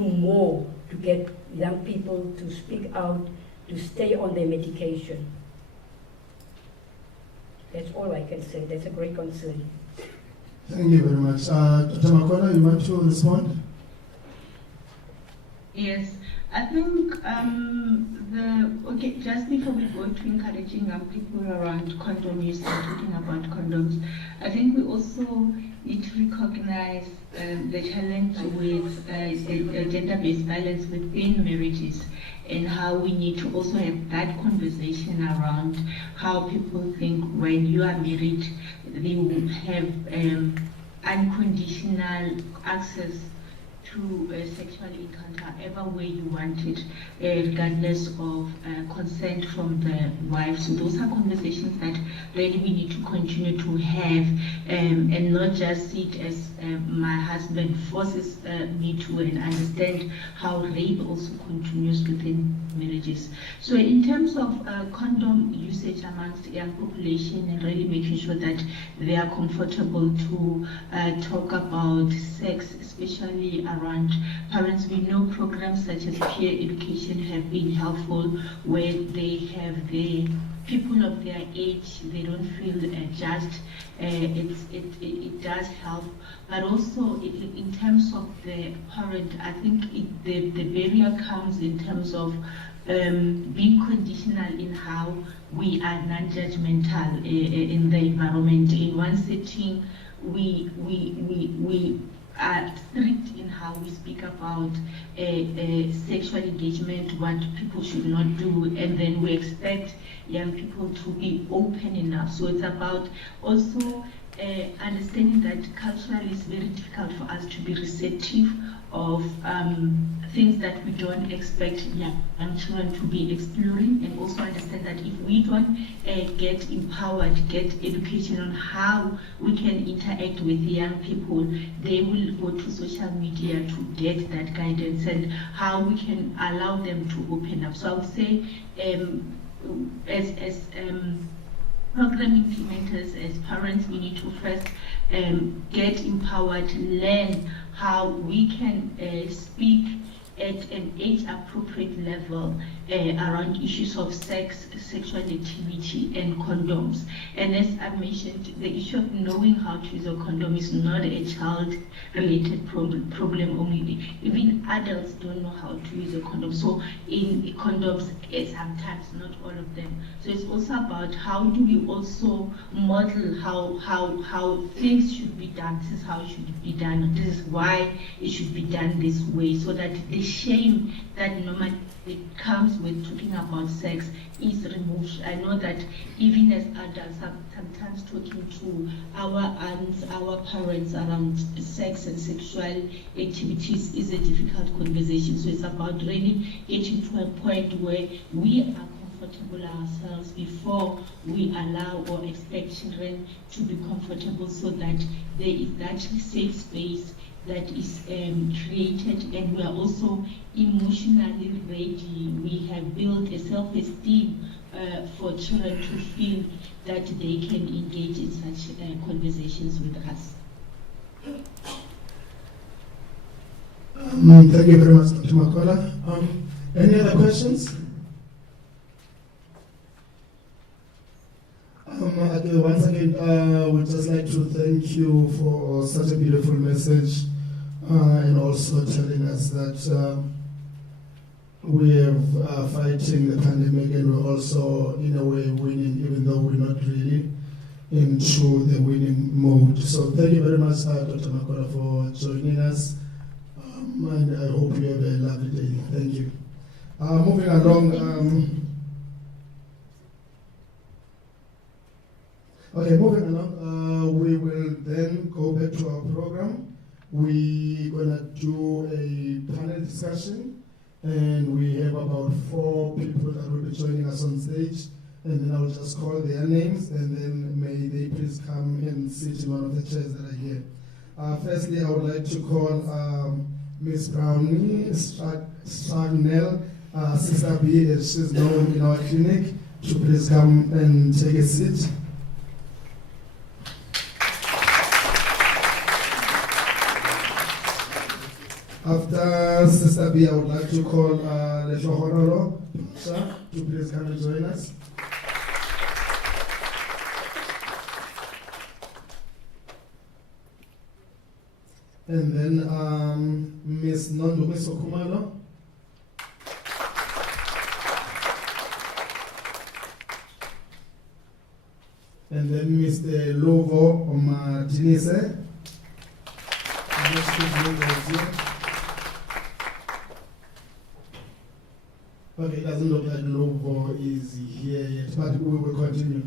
more to get young people to speak out, to stay on their medication? That's all I can say. That's a great concern. Thank you very much. Dr. Makola, you want to respond? Yes, I think just before we go to encouraging young people around condom use and talking about condoms, I think we also need to recognize the challenge with gender-based violence within marriages, and how we need to also have that conversation around how people think when you are married, they will have unconditional access to a sexual encounter, however way you want it, regardless of consent from the wife. So those are conversations that really we need to continue to have, and not just see it as my husband forces me to, and understand how rape also continues within marriages. So in terms of condom usage amongst young population, and really making sure that they are comfortable to talk about sex, especially around parents. We know programs such as peer education have been helpful, where they have their people of their age, they don't feel judged. It does help, but also in terms of the parent, I think the barrier comes in terms of being conditional in how we are non-judgmental in the environment. In one setting, we are strict in how we speak about sexual engagement, what people should not do, and then we expect young people to be open enough. So it's about also understanding that culturally it's very difficult for us to be receptive of things that we don't expect young children to be exploring, and also understand that if we don't get empowered, get education on how we can interact with young people, they will go to social media to get that guidance, and how we can allow them to open up. So I would say as program implementers, as parents, we need to first get empowered, learn how we can speak at an age-appropriate level around issues of sex, sexual activity, and condoms. And as I mentioned, the issue of knowing how to use a condom is not a child-related problem only. Even adults don't know how to use a condom. So in condoms, sometimes, not all of them. So it's also about how do we also model how things should be done. This is how it should be done. This is why it should be done this way, so that the shame that normally it comes with talking about sex is removed. I know that even as adults, sometimes talking to our aunts, our parents around sex and sexual activities is a difficult conversation. So it's about really getting to a point where we are comfortable ourselves before we allow or expect children to be comfortable, so that there is that safe space that is created, and we are also emotionally ready. We have built a self-esteem for children to feel that they can engage in such conversations with us. Thank you very much, Dr. Makola. Any other questions? Once again, we'd just like to thank you for such a beautiful message, and also telling us that we are fighting the pandemic, and we're also, in a way, winning, even though we're not really into the winning mode. So thank you very much, Dr. Makola, for joining us, and I hope you have a lovely day. Thank you. Moving along. Okay, moving along, we will then go back to our program. We're going to do a panel discussion, and we have about 4 people that will be joining us on stage, and then I'll just call their names, and then may they please come and sit in one of the chairs that are here. Firstly, I would like to call Ms. Brownie Stragnell, Sister B, as she's known in our clinic, to please come and take a seat. After Sister B, I would like to call Lehlogonolo Makola to please come and join us. And then Ms. Nondumiso Kumalo. And then Mr. Lovo Martinez. Okay, it doesn't look like Lovo is here yet, but we will continue.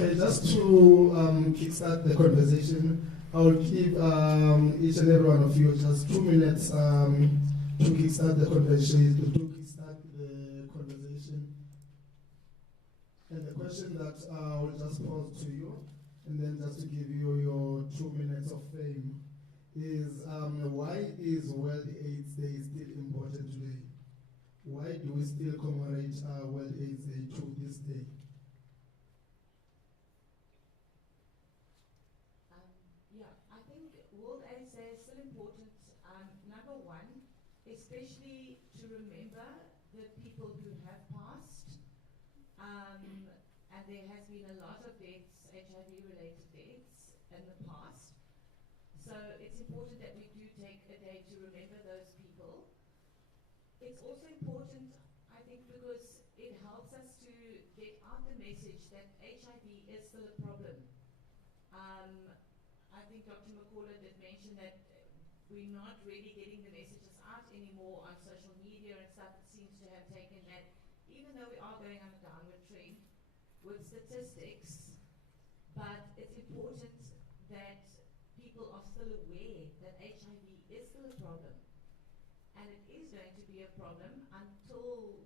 Okay, just to kickstart the conversation, I'll give each and every one of you just 2 minutes to kickstart the conversation. And the question that I will just pose to you, and then just to give you your 2 minutes of fame, is why is World AIDS Day still important today? Why do we still commemorate World AIDS Day to this day? Yeah, I think World AIDS Day is still important. Number one, especially to remember the people who have passed. And there has been a lot of deaths, HIV-related deaths in the past. So it's important that we do take a day to remember those people. It's also important, I think, because it helps us to get out the message that HIV is still a problem. I think Dr. Makola did mention that we're not really getting the messages out anymore on social media and stuff. It seems to have taken that, even though we are going on a downward trend with statistics, but it's important that people are still aware that HIV is still a problem. And it is going to be a problem until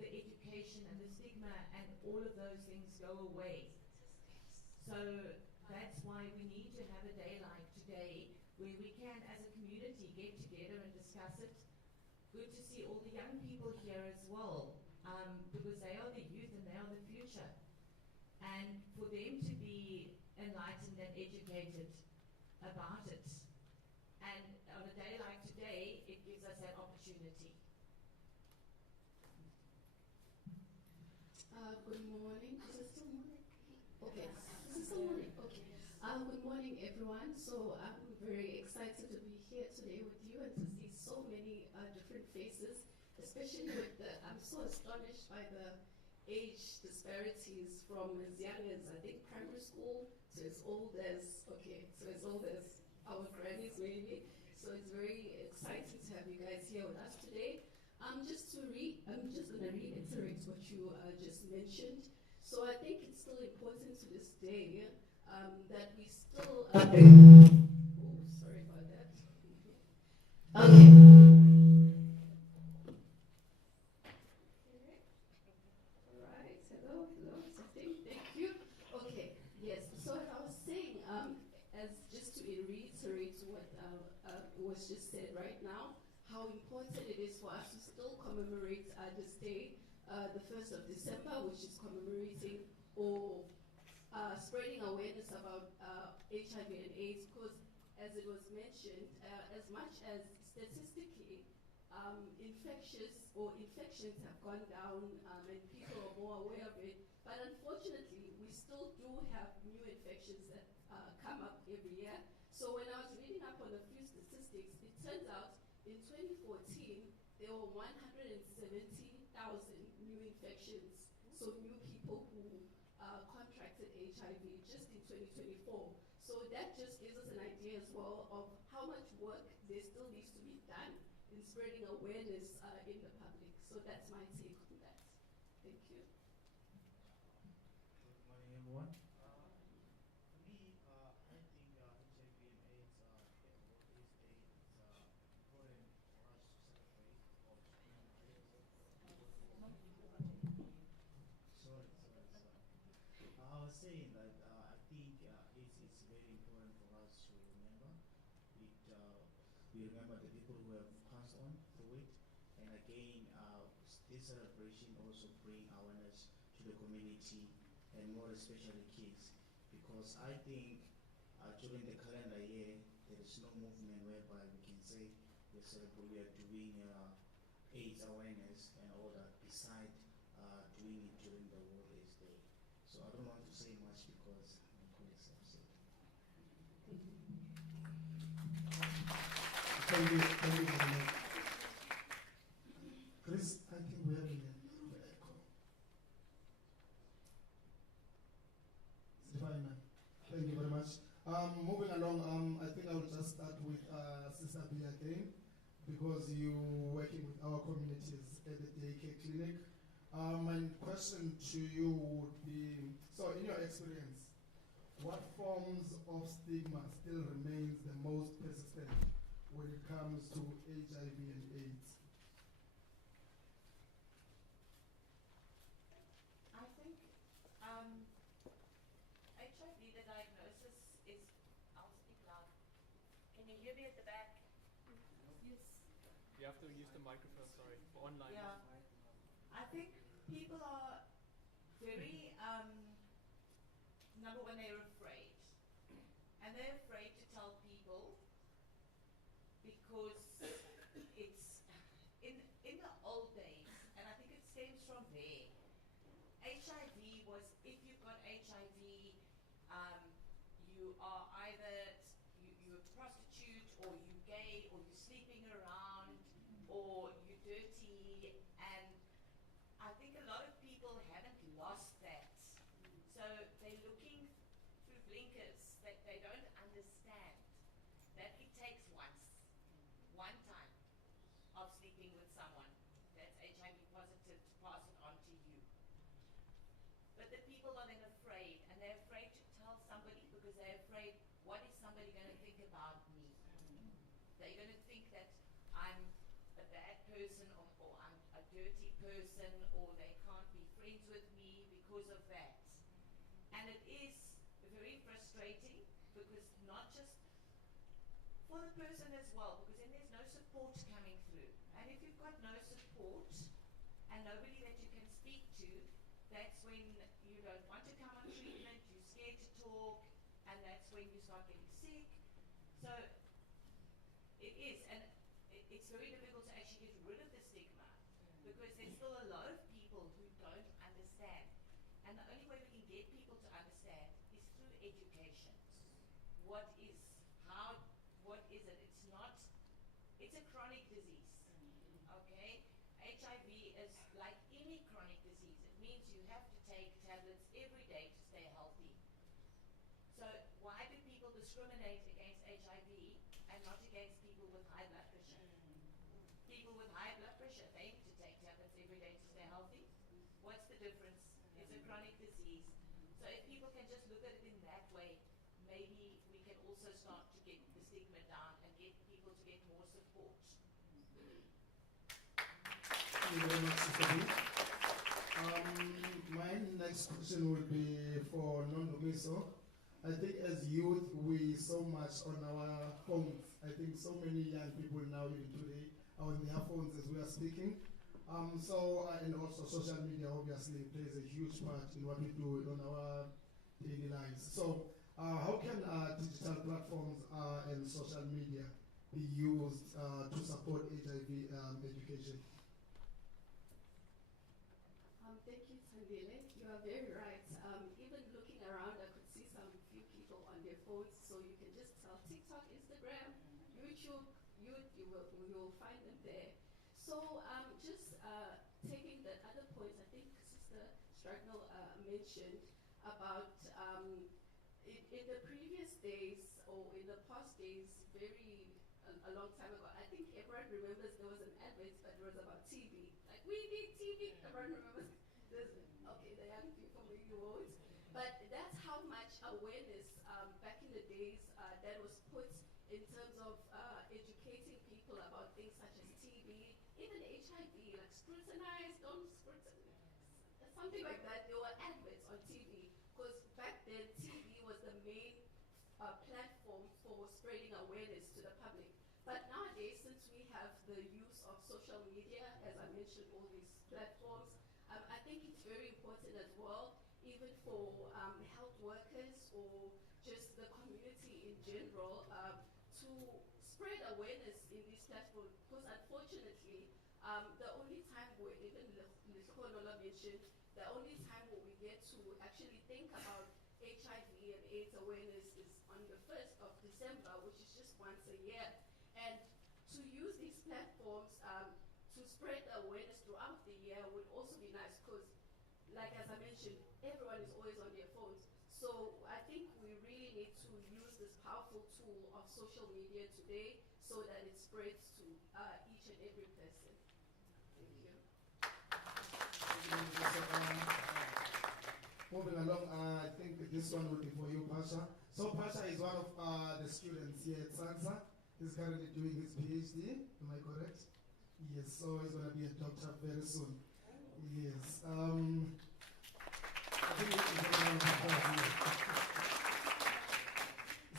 the education and the stigma and all of those things go away. So that's why we need to have a day like today where we can, as a community, get together and discuss it. Good to see all the young people here as well, because they are the youth and they are the future. And for them to be enlightened and educated about it. And on a day like today, it gives us that opportunity. Good morning. Is it still morning? Okay. Is it still morning? Okay. Good morning, everyone. So I'm very excited to be here today with you and to see so many different faces, especially with I'm so astonished by the age disparities from as young as, I think, primary school to as old as, our grannies maybe. So it's very exciting to have you guys here with us today. I'm just going to reiterate what you just mentioned. So I think it's still important to this day that we still... oh, sorry about that. Okay. Thank you. Okay, yes. So as I was saying, as just to reiterate what was just said right now, how important it is for us to still commemorate this day, the 1st of December, which is commemorating or spreading awareness about HIV and AIDS, because as it was mentioned, as much as statistically infections have gone down and people are more aware of it, but unfortunately, we still do have new infections that come up every year. So when I was reading up on a few statistics, it turns out in 2014, there were 170,000 new infections, so new people who contracted HIV just in 2024. So that just gives us an idea as well of how much work there still needs to be done in spreading awareness in the public. So that's my take on that. Thank you. Good morning, everyone. For me, I think HIV and AIDS World AIDS Day is important for us to celebrate or to commemorate. Sorry. I was saying that I think it's very important for us to remember it. We remember the people who have passed on through it, and again, this celebration also bring awareness to the community, and more especially kids, because I think during the calendar year there is no movement whereby we can say we are doing AIDS awareness and all that beside doing it during the World AIDS Day. So I don't want to say much because my colleagues have said. Thank you very much. Chris, I think we have an echo. Fine. Thank you very much. Moving along, I think I will just start with Sister B again, because you working with our communities at the daycare clinic. My question to you would be, so in your experience, what forms of stigma still remains the most persistent when it comes to HIV and AIDS? I think HIV, the diagnosis is, I'll speak loud. Can you hear me at the back? Yes. You have to use the microphone, sorry, for online. Yeah. I think people are very, number one, they're afraid. And they're afraid to tell people because it's, in the old days, and I think it stems from there, HIV was, if you've got HIV, you are either, you're a prostitute, or you're gay, or you're sleeping around, or you're dirty, and I think a lot of people haven't lost that. So they're looking through blinkers, that they don't understand that it takes one time of sleeping with someone that's HIV positive to pass it on to you. But the people are then afraid, and they're afraid to tell somebody because they're afraid, what is somebody going to think about me? They're going to think that I'm a bad person, or I'm a dirty person, or they can't be friends with me because of that. And it is very frustrating because not just for the person as well, because then there's no support coming through. And if you've got no support and nobody that you can speak to, that's when you don't want to come on treatment, you're scared to talk, and that's when you start getting sick. So it is, and it's very difficult to actually get rid of the stigma because there's still a lot of people who don't understand. And the only way we can get people to understand is through education. What is it? It's not, it's a chronic disease, okay? HIV is like any chronic disease. It means you have to take tablets every day to stay healthy. So why do people discriminate against HIV and not against people with high blood pressure? People with high blood pressure, they need to take tablets every day to stay healthy. What's the difference? It's a chronic disease. So if people can just look at it in that way, maybe we can also start to get the stigma down and get people to get more support. Thank you very much, Sister B. My next question will be for Nondomiso. I think as youth, we so much on our phones. I think so many young people now even today are on their phones as we are speaking. And also social media obviously plays a huge part in what we do on our daily lives. So how can digital platforms and social media be used to support HIV education? Thank you, Tandile. You are very right. Even looking around, I could see some few people on their phones, so you can just tell TikTok, Instagram, YouTube, you will find them there. So just taking the other points, I think Sister Stragnell mentioned about in the previous days, or in the past days, a long time ago, I think everyone remembers there was an advert, but it was about TV. Like, we need TV, everyone remembers. Okay, the young people maybe won't. But that's how much awareness back in the days that was put in terms of educating people about things such as TB, even HIV, like scrutinize, don't scrutinize, something like that. There were adverts on TV, because back then TV was the main platform for spreading awareness to the public. But nowadays, since we have the use of social media, as I mentioned, all these platforms, I think it's very important as well, even for health workers or just the community in general, to spread awareness in these platforms. Because unfortunately, the only time where, even Lehlogonolo mentioned, the only time where we get to actually think about HIV and AIDS awareness is on the 1st of December, which is just once a year. And to use these platforms to spread the awareness throughout the year would also be nice, because, like as I mentioned, everyone is always on their phones. So I think we really need to use this powerful tool of social media today so that it spreads to each and every person. Thank you. Thank you very Moving along, I think this one will be for you, Pasha. So Pasha is one of the students here at SANSA. He's currently doing his PhD, am I correct? Yes, so he's going to be a doctor very soon. Yes. I think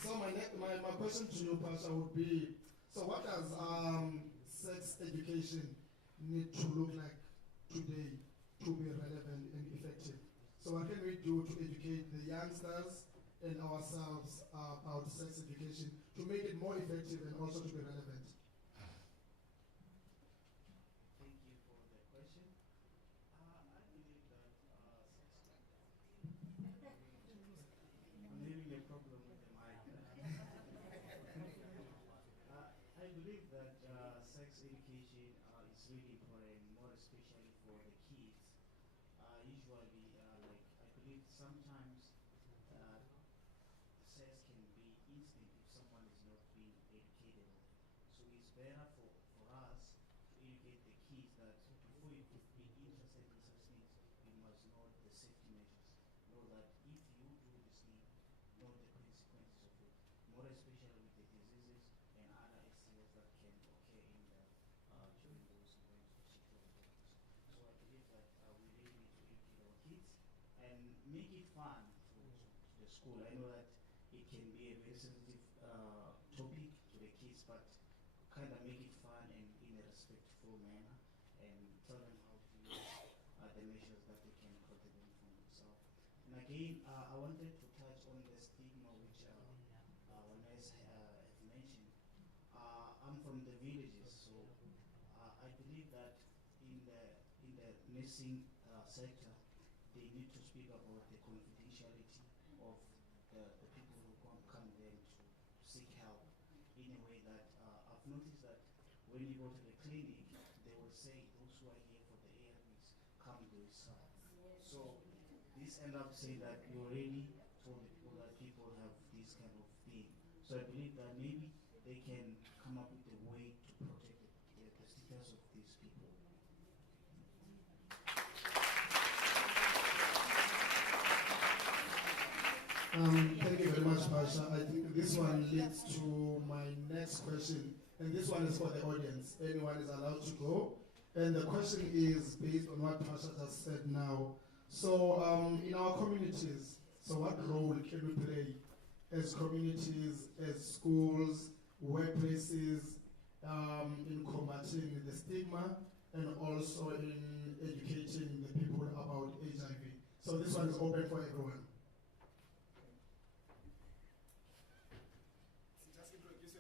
so my question to you, Pasha, would be, so what does sex education need to look like today to be relevant and effective? So what can we do to educate the youngsters and ourselves about sex education to make it more effective and also to be relevant? Thank you for the question. I believe that I'm having a problem with the mic. I believe that sex education is really important, more especially for the kids. Usually, I believe sometimes sex can be instant if someone is not being educated on it. So it's better for us to educate the kids that before you could be interested in such things, you must know the safety measures. Know that if you do this thing, know the consequences of it. More especially with the diseases and other STIs that can occur in the during those events of sexual intercourse. So I believe that we really need to educate our kids and make it fun to the school. I know that it can be a very sensitive topic to the kids, but kind of make it fun and in a respectful manner and tell them how to use the measures that they can protect them from themselves. And again, I wanted to touch on the stigma which Vanessa have mentioned. I'm from the villages, so I believe that in the nursing sector, they need to speak about the confidentiality of the people who come there to seek help in a way that I've noticed that when you go to the clinic, they will say those who are here for the ARVs come to this side. So this end up saying that you already told the people that people have this kind of thing. So I believe that maybe they can come up with a way to protect the status of these people. Thank you very much, Pasha. I think this one leads to my next question, and this one is for the audience. Anyone is allowed to go. And the question is based on what Pasha just said now. So in our communities, so what role can we play as communities, as schools, workplaces, in combating the stigma and also in educating the people about HIV? So this one is open for everyone.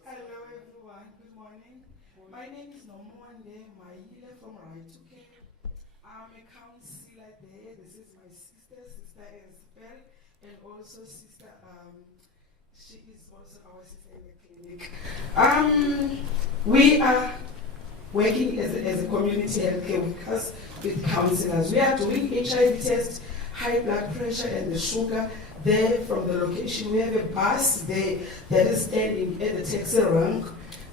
Hello everyone, good morning. My name is Nomonde Maile from Raituke. I'm a counselor there. This is my sister Isabel, and also sister, she is also our sister in the clinic. We are working as a community healthcare workers with counselors. We are doing HIV tests, high blood pressure and the sugar. There from the location, we have a bus there that is standing at the taxi rank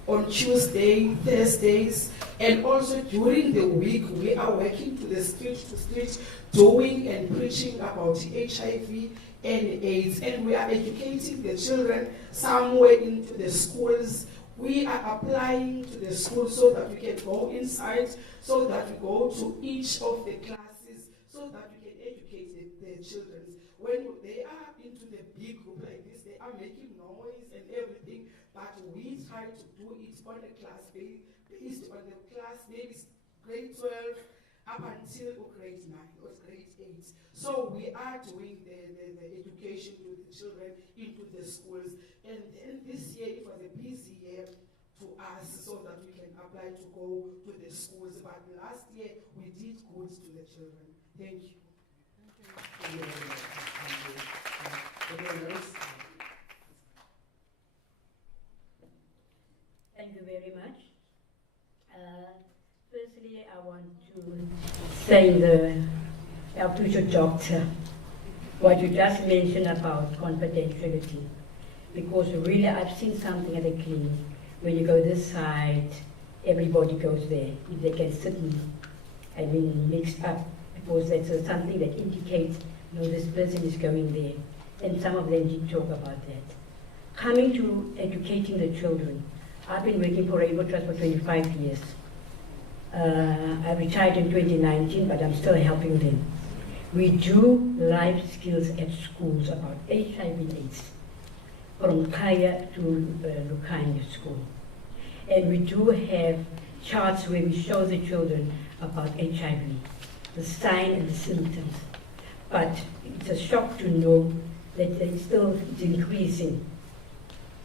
on Tuesday, Thursdays, and also during the week we are working to the street doing and preaching about HIV and AIDS, and we are educating the children somewhere into the schools. We are applying to the schools so that we can go inside, so that we go to each of the classes, so that we can educate the children. When they are into the big group like this, they are making noise and everything, but we try to do it on a class based on the class, maybe grade 12 up until grade 9 or grade 8. So we are doing the education to the children into the schools. And then this year it was a busy year to us so that we can apply to go to the schools. But last year we did good to the children. Thank you. Thank you. Anyone else? Thank you very much. Firstly, I want to say our future doctor, what you just mentioned about confidentiality, because really I've seen something at the clinic. When you go this side, everybody goes there. If they can sit and mixed up because that's something that indicates, this person is going there. And some of them did talk about that. Coming to educating the children, I've been working for Rainbow Trust for 25 years. I retired in 2019, but I'm still helping them. We do life skills at schools about HIV and AIDS, from Kaya to Lukanya School. And we do have charts where we show the children about HIV, the sign and the symptoms. But it's a shock to know that it's increasing.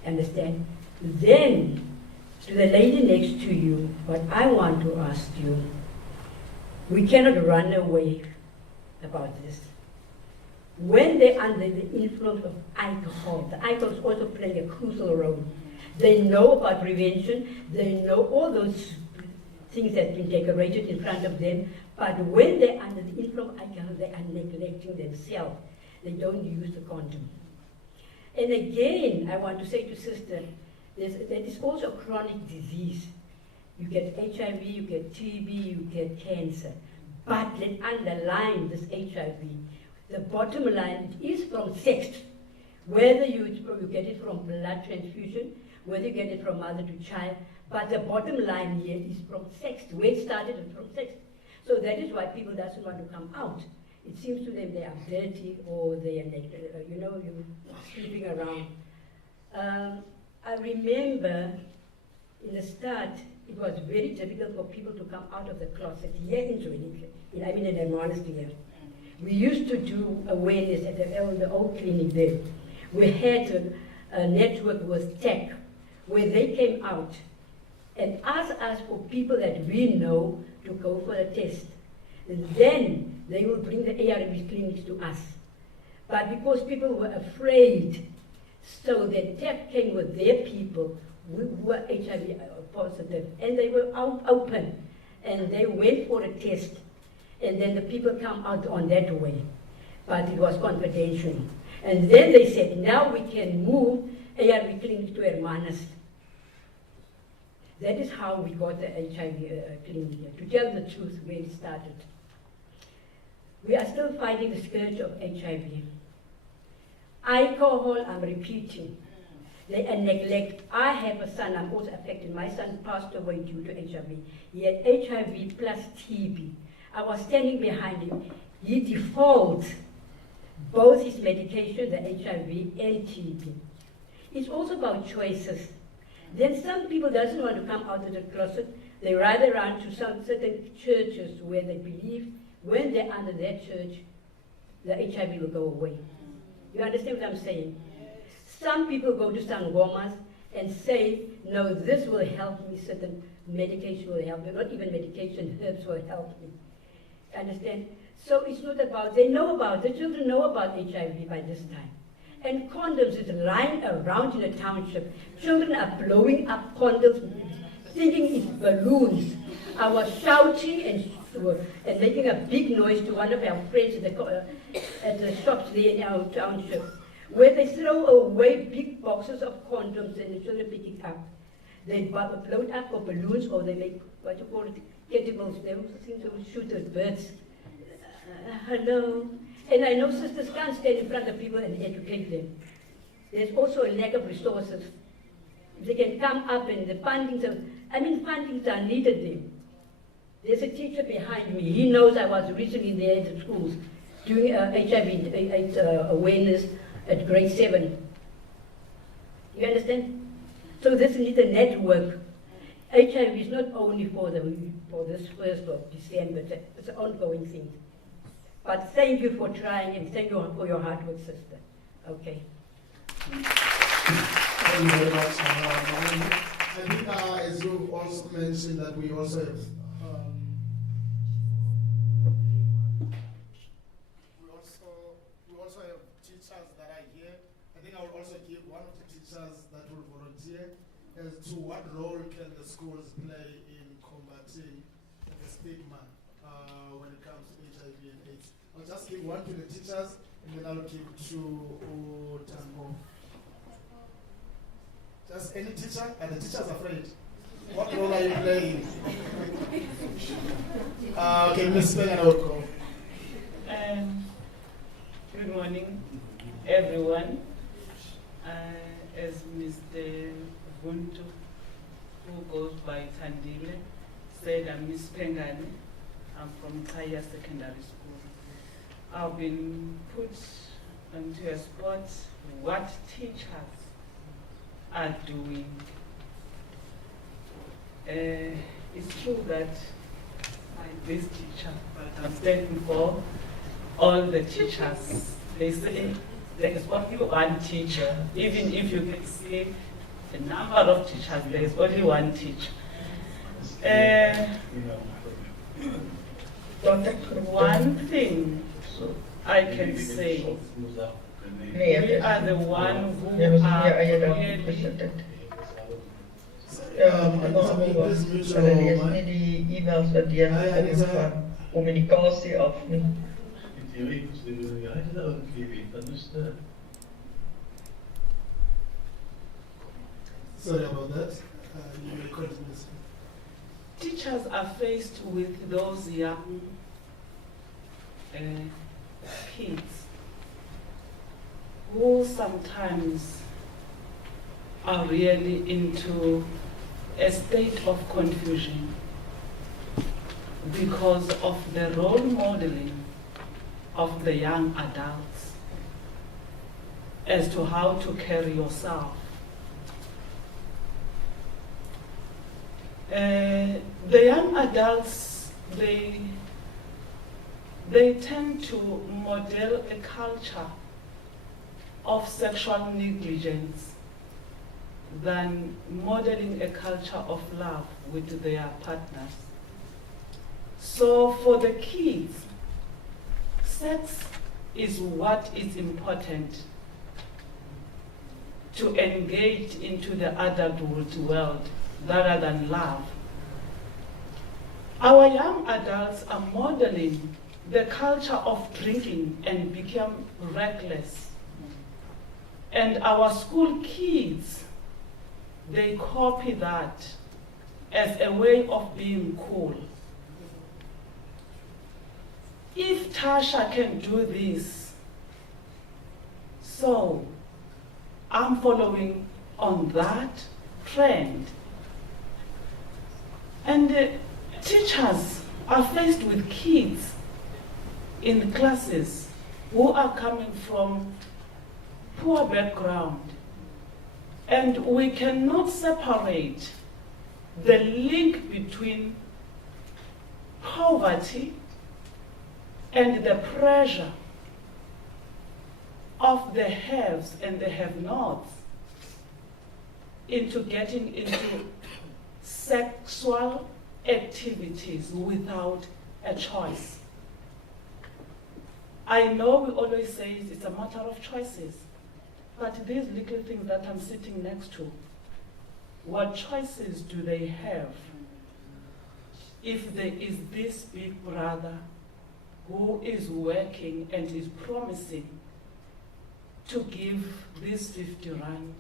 Understand? Then, to the lady next to you, what I want to ask you, we cannot run away about this. When they're under the influence of alcohol, the alcohol is also playing a crucial role. They know about prevention, they know all those things that have been decorated in front of them, but when they're under the influence of alcohol, they are neglecting themselves. They don't use the condom. And again, I want to say to sister, there is also a chronic disease. You get HIV, you get TB, you get cancer. But let's underline this HIV. The bottom line, it is from sex. Whether you get it from blood transfusion, whether you get it from mother to child, but the bottom line here is from sex. Where it started is from sex. So that is why people doesn't want to come out. It seems to them they are dirty or they are, you're sleeping around. I remember in the start, it was very difficult for people to come out of the closet here in the monastery. We used to do awareness at the old clinic there. We had a network with tech where they came out and asked us for people that we know to go for a test. And then they will bring the ARV clinics to us. But because people were afraid, so the tech came with their people who were HIV positive, and they were open, and they went for a test, and then the people come out on that way. But it was confidential. And then they said, now we can move ARV clinics to Hermanas. That is how we got the HIV clinic here, to tell the truth where it started. We are still fighting the scourge of HIV. Alcohol, I'm repeating. They neglect. I have a son, I'm also affected. My son passed away due to HIV. He had HIV plus TB. I was standing behind him. He defaulted both his medication, the HIV and TB. It's also about choices. Then some people doesn't want to come out of the closet. They rather run to some certain churches where they believe when they're under that church, the HIV will go away. You understand what I'm saying? Some people go to sangomas and say, no, this will help me, certain medication will help me, not even medication, herbs will help me. Understand? So it's not about, they know about, the children know about HIV by this time. And condoms is lying around in the township. Children are blowing up condoms, thinking it's balloons. I was shouting and making a big noise to one of our friends at the shops there in our township, where they throw away big boxes of condoms and the children pick it up. They blow it up for balloons, or they make, what you call it, edibles. They also seem to shoot at birds. Hello. And I know sisters can't stand in front of people and educate them. There's also a lack of resources. If they can come up and the fundings are needed there. There's a teacher behind me. He knows I was recently there in the schools doing HIV AIDS awareness at grade 7. You understand? So this needs a network. HIV is not only for this 1st of December, it's an ongoing thing. But thank you for trying, and thank you for your hard work, sister. Okay. Thank you very much. I think as you also mentioned that we also have we also have teachers that are here. I think I will also give one of the teachers that will volunteer as to what role can the schools play in combating the stigma when it comes to HIV and AIDS. I'll just give one to the teachers, and then I'll give to Tango. Just any teacher, and the teacher's afraid. What role are you playing? Okay, Ms. Speng, and I will go. morning, everyone. As Mr. Buntu, who goes by Tandile, said, I'm Miss Pengani. I'm from Kaya Secondary School. I've been put into a spot what teachers are doing. It's true that I'm this teacher, but I'm standing for all the teachers. They say there is only one teacher. Even if you can see the number of teachers, there is only one teacher. One thing I can say, we are the one who are really e-mails wat jy van kommunikasie af nie. Sorry about that. You recorded this. Teachers are faced with those young kids who sometimes are really into a state of confusion because of the role modeling of the young adults as to how to carry yourself. The young adults, they tend to model a culture of sexual negligence than modeling a culture of love with their partners. So for the kids, sex is what is important to engage into the adult world rather than love. Our young adults are modeling the culture of drinking and become reckless. And our school kids, they copy that as a way of being cool. If Tasha can do this, so I'm following on that trend. And teachers are faced with kids in classes who are coming from poor background. And we cannot separate the link between poverty and the pressure of the haves and the have-nots into getting into sexual activities without a choice. I know we always say it's a matter of choices, but these little things that I'm sitting next to, what choices do they have if there is this big brother who is working and is promising to give this 50 rand?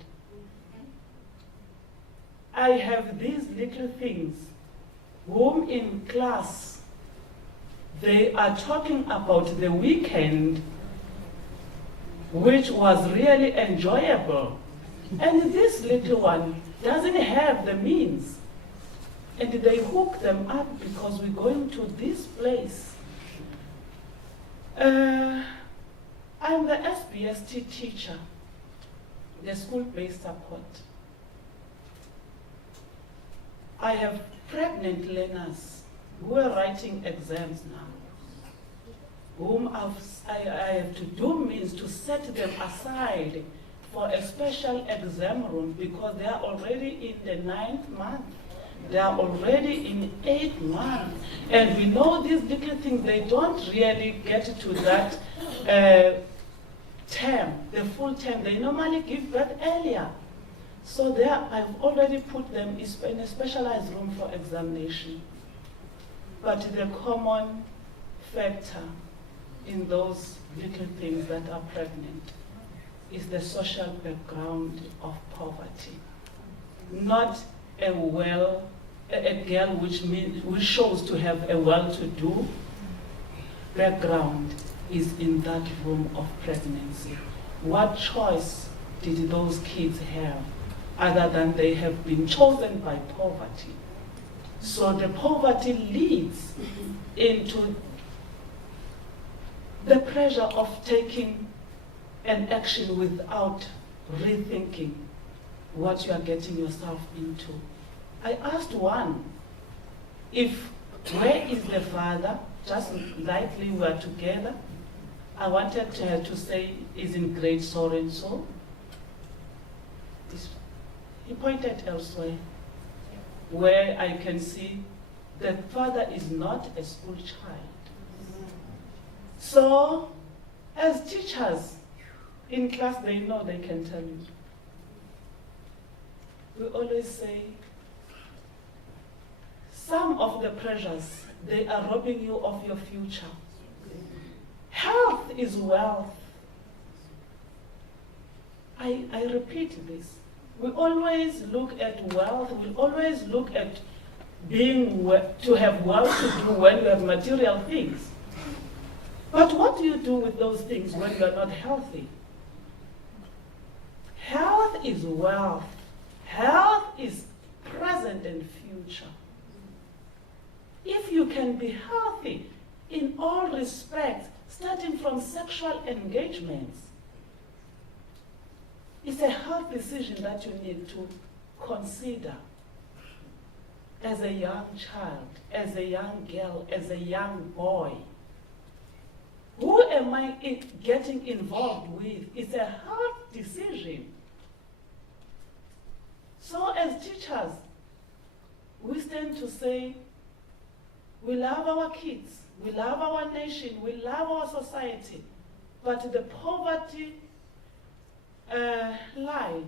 I have these little things whom in class they are talking about the weekend, which was really enjoyable. And this little one doesn't have the means. And they hook them up because we're going to this place. I'm the SBST teacher, the school-based support. I have pregnant learners who are writing exams now, whom I have to do means to set them aside for a special exam room because they are already in the 9th month. They are already in 8th month. And we know these little things, they don't really get to that term, the full term. They normally give birth earlier. So there, I've already put them in a specialized room for examination. But the common factor in those little things that are pregnant is the social background of poverty. Not a girl which shows to have a well-to-do background is in that room of pregnancy? What choice did those kids have other than they have been chosen by poverty? So the poverty leads into the pressure of taking an action without rethinking what you are getting yourself into. I asked one, where is the father? Just lightly we are together. I wanted her to say, is in grade so and so. He pointed elsewhere, where I can see the father is not a school child. So, as teachers, in class they know they can tell you. We always say, some of the pressures, they are robbing you of your future. Health is wealth. I repeat this. We always look at wealth, we always look at to have wealth to do when you have material things. But what do you do with those things when you are not healthy? Health is wealth. Health is present and future. If you can be healthy in all respects, starting from sexual engagements, it's a health decision that you need to consider as a young child, as a young girl, as a young boy. Who am I getting involved with? It's a hard decision. So as teachers, we stand to say, we love our kids, we love our nation, we love our society, but the poverty line,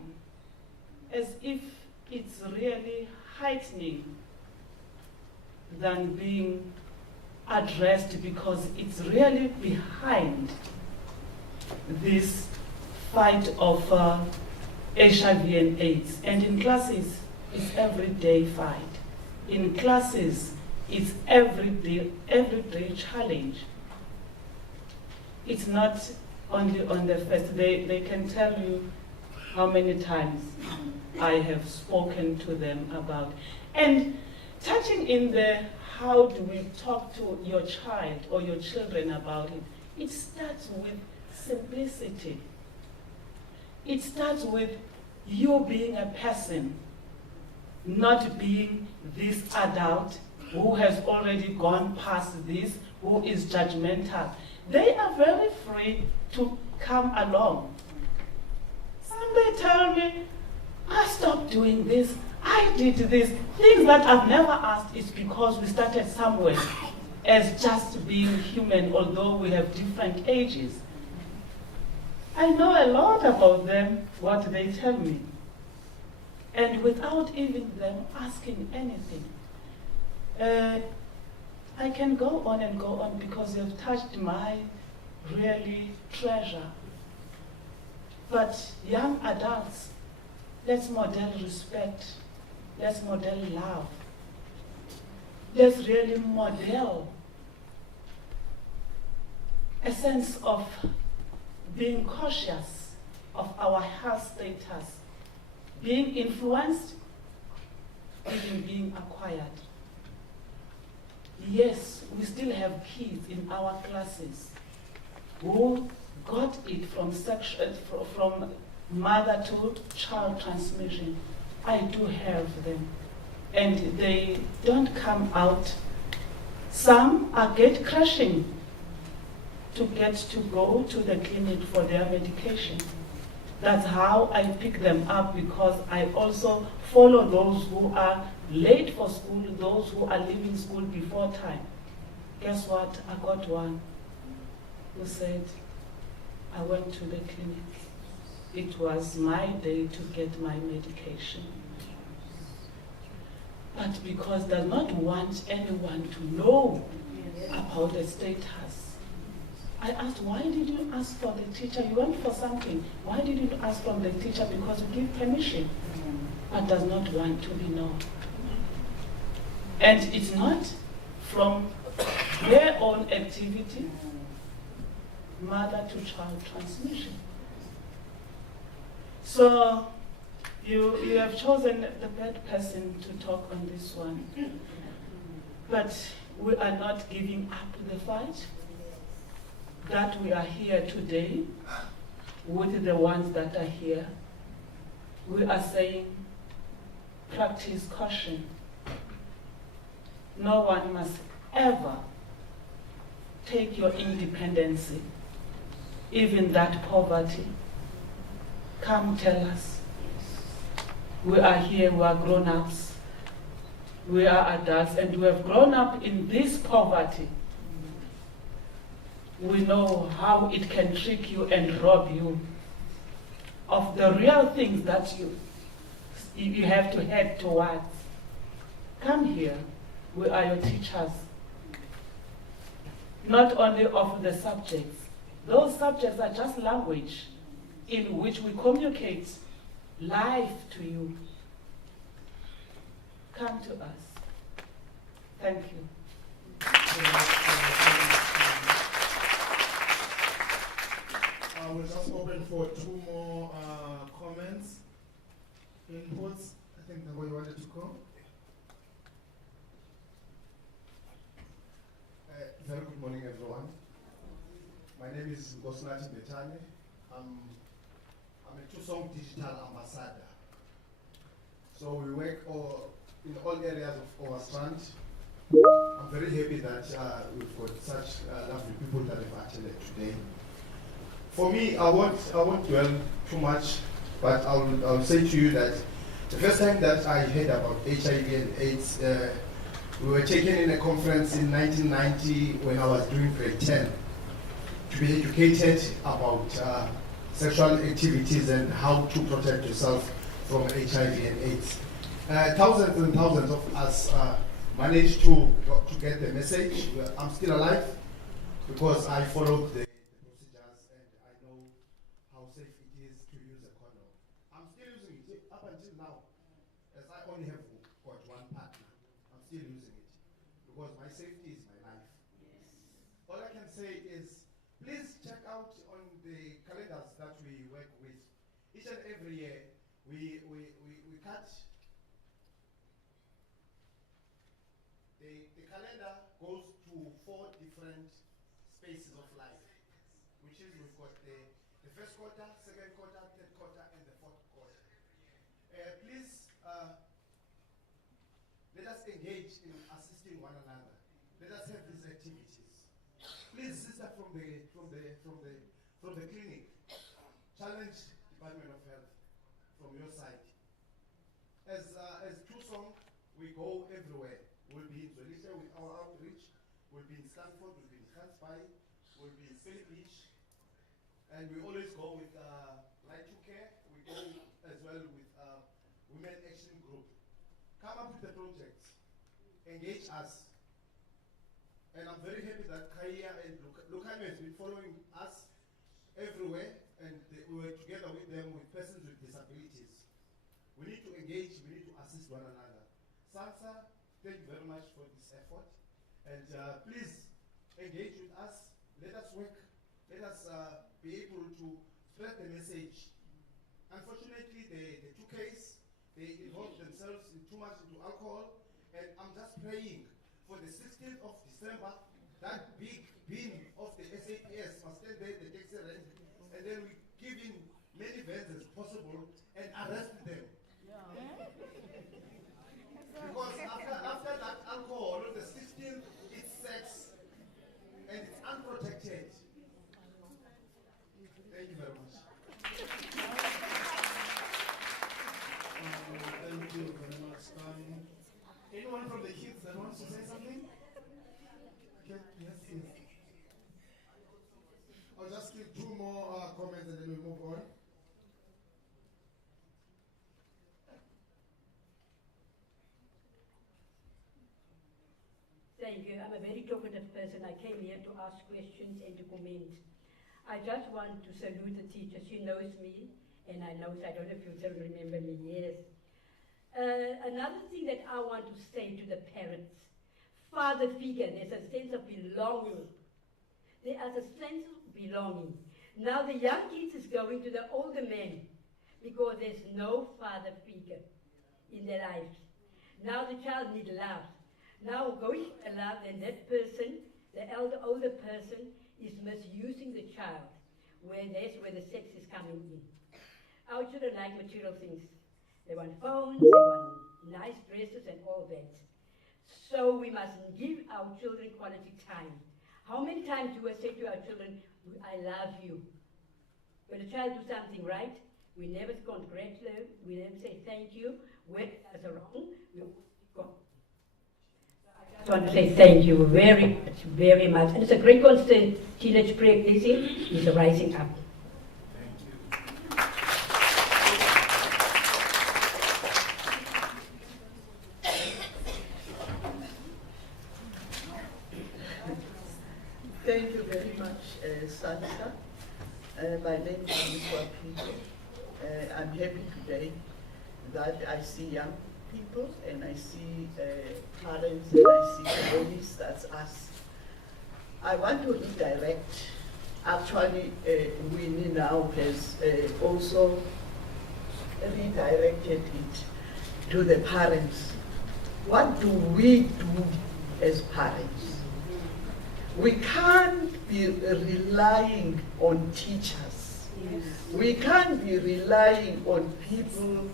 as if it's really heightening than being addressed, because it's really behind this fight of HIV and AIDS. And in classes, it's everyday fight. In classes, it's everyday challenge. It's not only on the first. They can tell you how many times I have spoken to them about. And touching in the how do we talk to your child or your children about it, it starts with simplicity. It starts with you being a person, not being this adult who has already gone past this, who is judgmental. They are very free to come along. Somebody tell me, I stopped doing this, I did this. Things that I've never asked is because we started somewhere as just being human, although we have different ages. I know a lot about them, what they tell me. And without even them asking anything. I can go on and go on because you've touched my really treasure. But young adults, let's model respect. Let's model love. Let's really model a sense of being cautious of our health status, being influenced, even being acquired. Yes, we still have kids in our classes who got it from mother to child transmission. I do have them, and they don't come out. Some are gate crashing to get to go to the clinic for their medication. That's how I pick them up, because I also follow those who are late for school, those who are leaving school before time. Guess what? I got one who said, I went to the clinic. It was my day to get my medication. But because they does not want anyone to know about the status, I asked, why did you ask for the teacher? You went for something. Why did you ask from the teacher? Because we give permission, but does not want to be known. And it's not from their own activity. mother-to-child transmission. So you have chosen the bad person to talk on this one. But we are not giving up the fight. That we are here today with the ones that are here. We are saying, practice caution. No one must ever take your independence, even that poverty. Come tell us. We are here, we are grown-ups. We are adults and we have grown up in this poverty. We know how it can trick you and rob you of the real things that you have to head towards. Come here, we are your teachers. Not only of the subjects. Those subjects are just language in which we communicate life to you. Come to us. Thank you. We'll just open for two more comments, inputs. I think Nango, you wanted to go. Very good morning, everyone. My name is Gosnati Betane. I'm a Tusong digital ambassador. So we work in all areas of our strand. I'm very happy that we've got such lovely people that have attended today. For me, I won't dwell too much, but I'll say to you that the first time that I heard about HIV and AIDS, we were taken in a conference in 1990 when I was doing grade 10 to be educated about sexual activities and how to protect yourself from HIV and AIDS. Thousands and thousands of us managed to get the message. I'm still alive because I followed the procedures and I know how safe it is to use a condom. I'm still using it up until now, as I only have got one partner. I'm still using it because my safety is my life. Yes. All I can say is, please check out on the calendars that we work with. Each and every year, we cut. The calendar goes to 4 different spaces of life, which is we've got the first quarter, second quarter, third quarter, and the fourth quarter. Please let us engage in assisting one another. Let us have these activities. Please, sister from the clinic, challenge Department of Health from your side. As Tusong, we go everywhere. We'll be in Zolisha with our outreach. We'll be in Stanford. We'll be in Transpai. We'll be in Philly Beach. And we always go with Right to Care. We go as well with Women Action Group. Come up with the projects. Engage us. And I'm very happy that Kaya and Lukame has been following us everywhere. And we were together with them with persons with disabilities. We need to engage. We need to assist one another. SANSA, thank you very much for this effort. And please engage with us. Let us work. Let us be able to spread the message. Unfortunately, the two cases, they involved themselves in too much into alcohol. And I'm just praying for the 16th of December, that big bin of the SAPS must stand there, the taxi rank, and then we give in many vans as possible and arrest them. Because after that alcohol, the 16th, it's sex, and it's unprotected. Thank you very much. Thank you very much. Anyone from the kids that wants to say something? Okay, yes. I'll just give two more comments and then we'll move on. Thank you. I'm a very talkative person. I came here to ask questions and to comment. I just want to salute the teacher. She knows me, and I know, I don't know if you still remember me, yes. Another thing that I want to say to the parents, father figure, there's a sense of belonging. There is a sense of belonging. Now the young kids is going to the older men because there's no father figure in their lives. Now the child needs love. Now going for love, and that person, the older person, is misusing the child. That's where the sex is coming in. Our children like material things. They want phones, they want nice dresses and all that. So we must give our children quality time. How many times do we say to our children, I love you? When a child does something right, we never congratulate them, we never say thank you. When it does wrong, we go. I just want to say thank you very much. And it's a great concern. Teenage pregnancy is rising up. Thank you very much, SANSA. My name is Lehlogonolo. I'm happy today that I see young people and I see parents and I see families, that's us. I want to redirect. Actually, Winnie now has also redirected it to the parents. What do we do as parents? We can't be relying on teachers. Yes. We can't be relying on people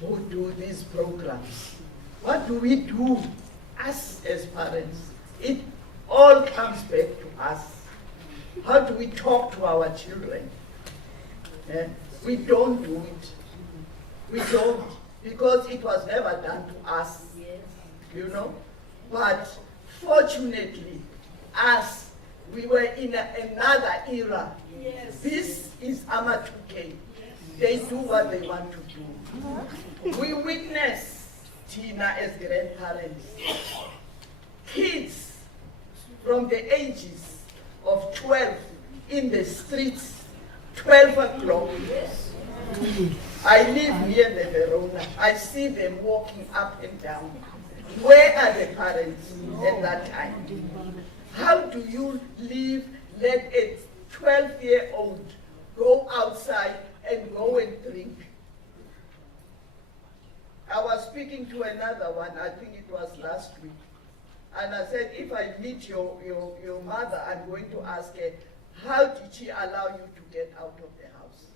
who do these programs. What do we do, us as parents? It all comes back to us. How do we talk to our children? We don't do it. We don't, because it was never done to us, you know. But fortunately, us, we were in another era. Yes. This is amateur. Yes. They do what they want to do. We witness, Tina, as grandparents, kids from the ages of 12 in the streets, 12 o'clock. Yes. I live near the Verona. I see them walking up and down. Where are the parents at that time? How do you let a 12-year-old go outside and go and drink? I was speaking to another one, I think it was last week, and I said, if I meet your mother, I'm going to ask her, how did she allow you to get out of the house?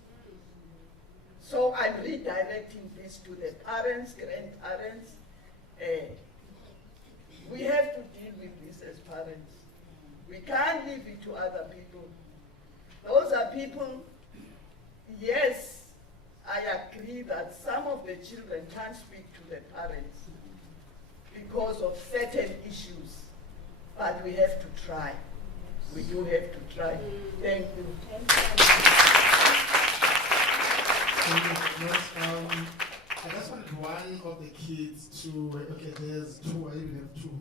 So I'm redirecting this to the parents, grandparents. We have to deal with this as parents. We can't leave it to other people. Those are people, yes, I agree that some of the children can't speak to the parents because of certain issues, but we have to try. We do have to try. Thank you. I just wanted one of the kids to, okay, there's two, I even have two.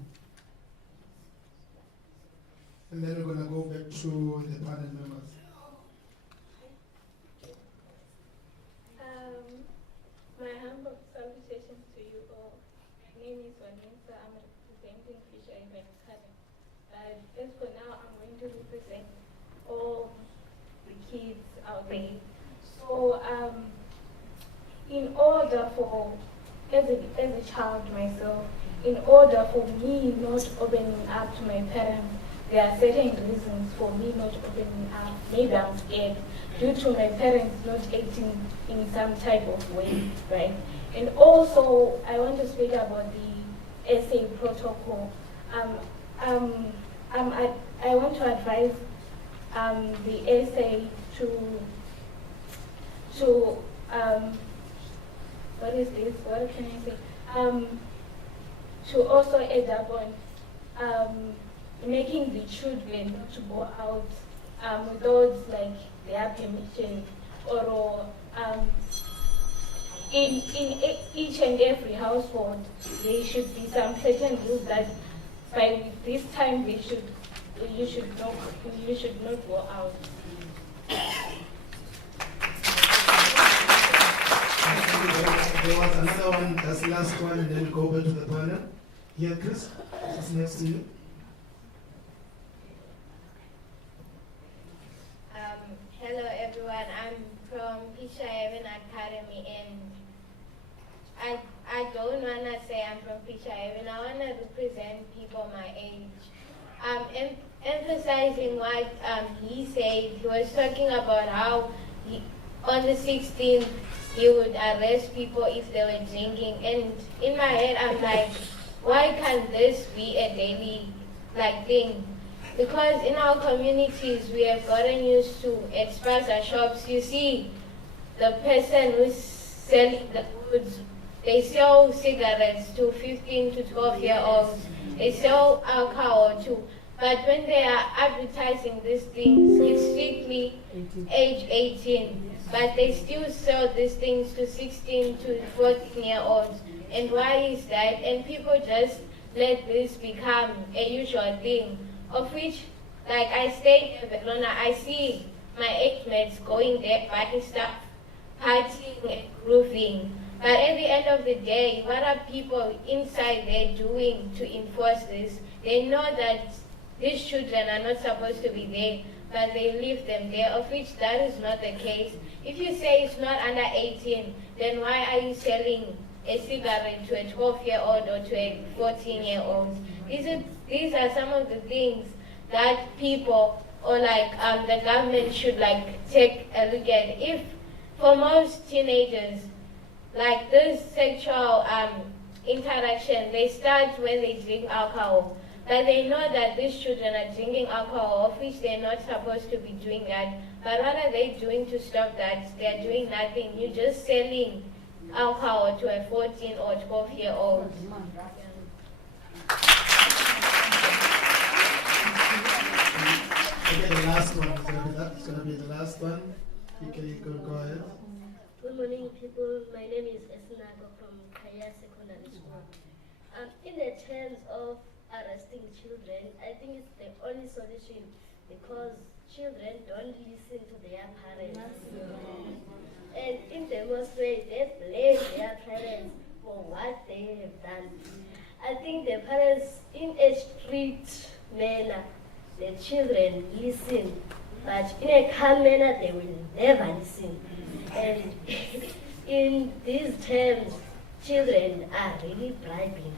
And then we're going to go back to the panel members. My humble salutations to you all. My name is Vanessa. I'm representing Fisher Event Academy. As for now, I'm going to represent all the kids out there. So, in order for, as a child myself, in order for me not opening up to my parents, there are certain reasons for me not opening up. Maybe I'm scared due to my parents not acting in some type of way, right? And also, I want to speak about the SA protocol. I want to advise the SA to what is this? What can I say? To also add up on making the children to go out without like their permission, or in each and every household there should be some certain rules that by this time you should not go out. There was another one, that's the last one, and then we'll go over to the panel. Here, Chris, just next to you. Fisher Haven Academy, and I don't want to say I'm from Fisher Haven. I want to represent people my age. Emphasizing what he said, he was talking about how on the 16th he would arrest people if they were drinking. And in my head, I'm like, why can't this be a daily thing? Because in our communities, we have gotten used to, at spaza shops, you see the person who's selling the goods, they sell cigarettes to 15 to 12-year-olds. They sell alcohol too. But when they are advertising these things, it's strictly age 18. But they still sell these things to 16 to 14-year-olds. And why is that? And people just let this become a usual thing, of which, like I stay in Verona, I see my age mates going there, buying stuff, partying and grooving. But at the end of the day, what are people inside there doing to enforce this? They know that these children are not supposed to be there, but they leave them there, of which that is not the case. If you say it's not under 18, then why are you selling a cigarette to a 12-year-old or to a 14-year-old? These are some of the things that people or the government should take a look at. If for most teenagers, this sexual interaction, they start when they drink alcohol. But they know that these children are drinking alcohol, of which they're not supposed to be doing that. But what are they doing to stop that? They're doing nothing. You're just selling alcohol to a 14 or 12-year-old. Okay, the last one is going to be that. It's going to be the last one. You can go ahead. Good morning, people. My name is Esnago from Kaya Secondary School. In the terms of arresting children, I think it's the only solution because children don't listen to their parents. And in the most way, they blame their parents for what they have done. I think the parents, in a strict manner, the children listen, but in a calm manner, they will never listen. And in these terms, children are really bribing.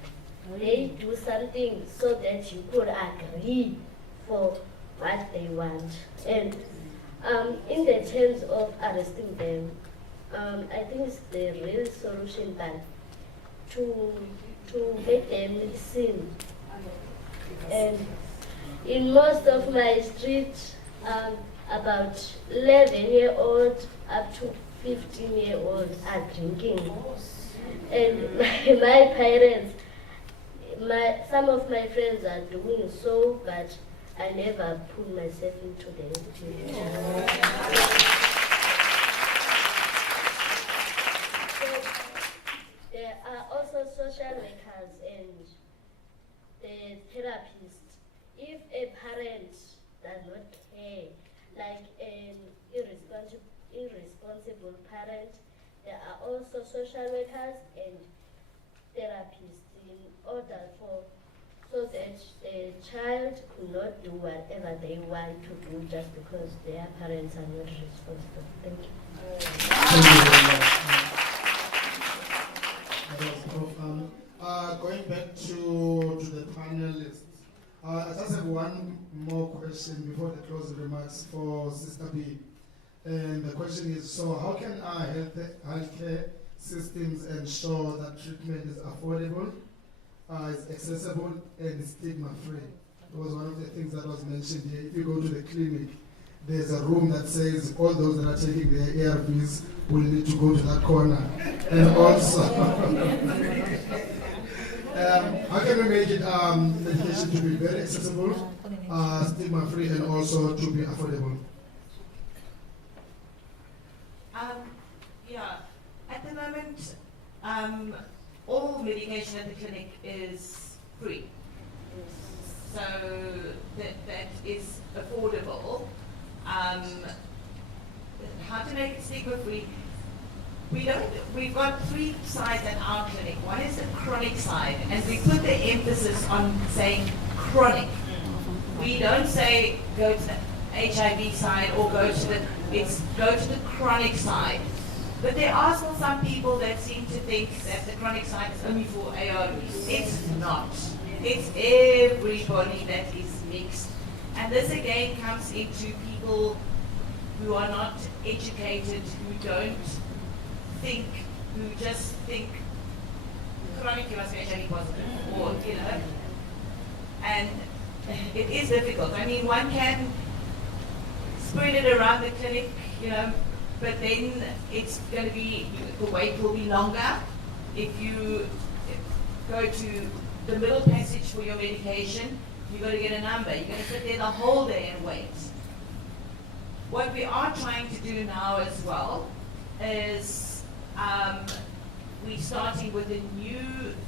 They do something so that you could agree for what they want. And in the terms of arresting them, I think it's the real solution, but to make them listen. And in most of my streets, about 11-year-olds up to 15-year-olds are drinking. And my parents, some of my friends are doing so, but I never put myself into the There are also social workers and the therapists. If a parent does not care, like an irresponsible parent, there are also social workers and therapists in order so that the child could not do whatever they want to do just because their parents are not responsible. Thank you. Going back to the panelists, I just have one more question before the closing remarks for Sister B. And the question is, so how can our healthcare systems ensure that treatment is affordable, is accessible, and is stigma-free? It was one of the things that was mentioned here. If you go to the clinic, there's a room that says all those that are taking their ARVs will need to go to that corner. And also, how can we make it medication to be very accessible, stigma-free, and also to be affordable? At the moment, all medication at the clinic is free. So that is affordable. How to make it stigma-free? We've got three sides at our clinic. One is the chronic side, and we put the emphasis on saying chronic. We don't say go to the HIV side or go to the chronic side. But there are still some people that seem to think that the chronic side is only for ARVs. It's not. It's everybody that is mixed. And this again comes into people who are not educated, who don't think, who just think chronic you must be HIV positive, or, you know. And it is difficult. I mean, one can spread it around the clinic, you know, but then it's going to be, the wait will be longer. If you go to the middle passage for your medication, you've got to get a number. You're going to sit there the whole day and wait. What we are trying to do now as well is we're starting with a new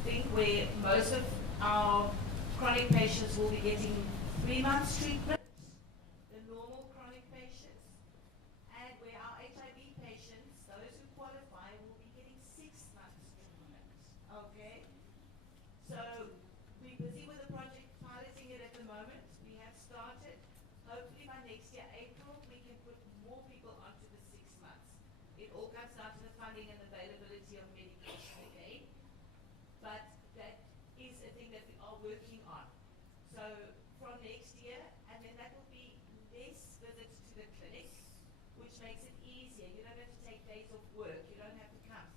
thing where most of our chronic patients will be getting 3 months treatment, the normal chronic patients, and where our HIV patients, those who qualify, will be getting 6 months treatment. Okay? So we're busy with the project, piloting it at the moment. We have started. Hopefully by next year, April, we can put more people onto the 6 months. It all comes down to the funding and availability of medication again. But that is a thing that we are working on. So from next year, and then that will be less visits to the clinic, which makes it easier. You don't have to take days off work. You don't have to come.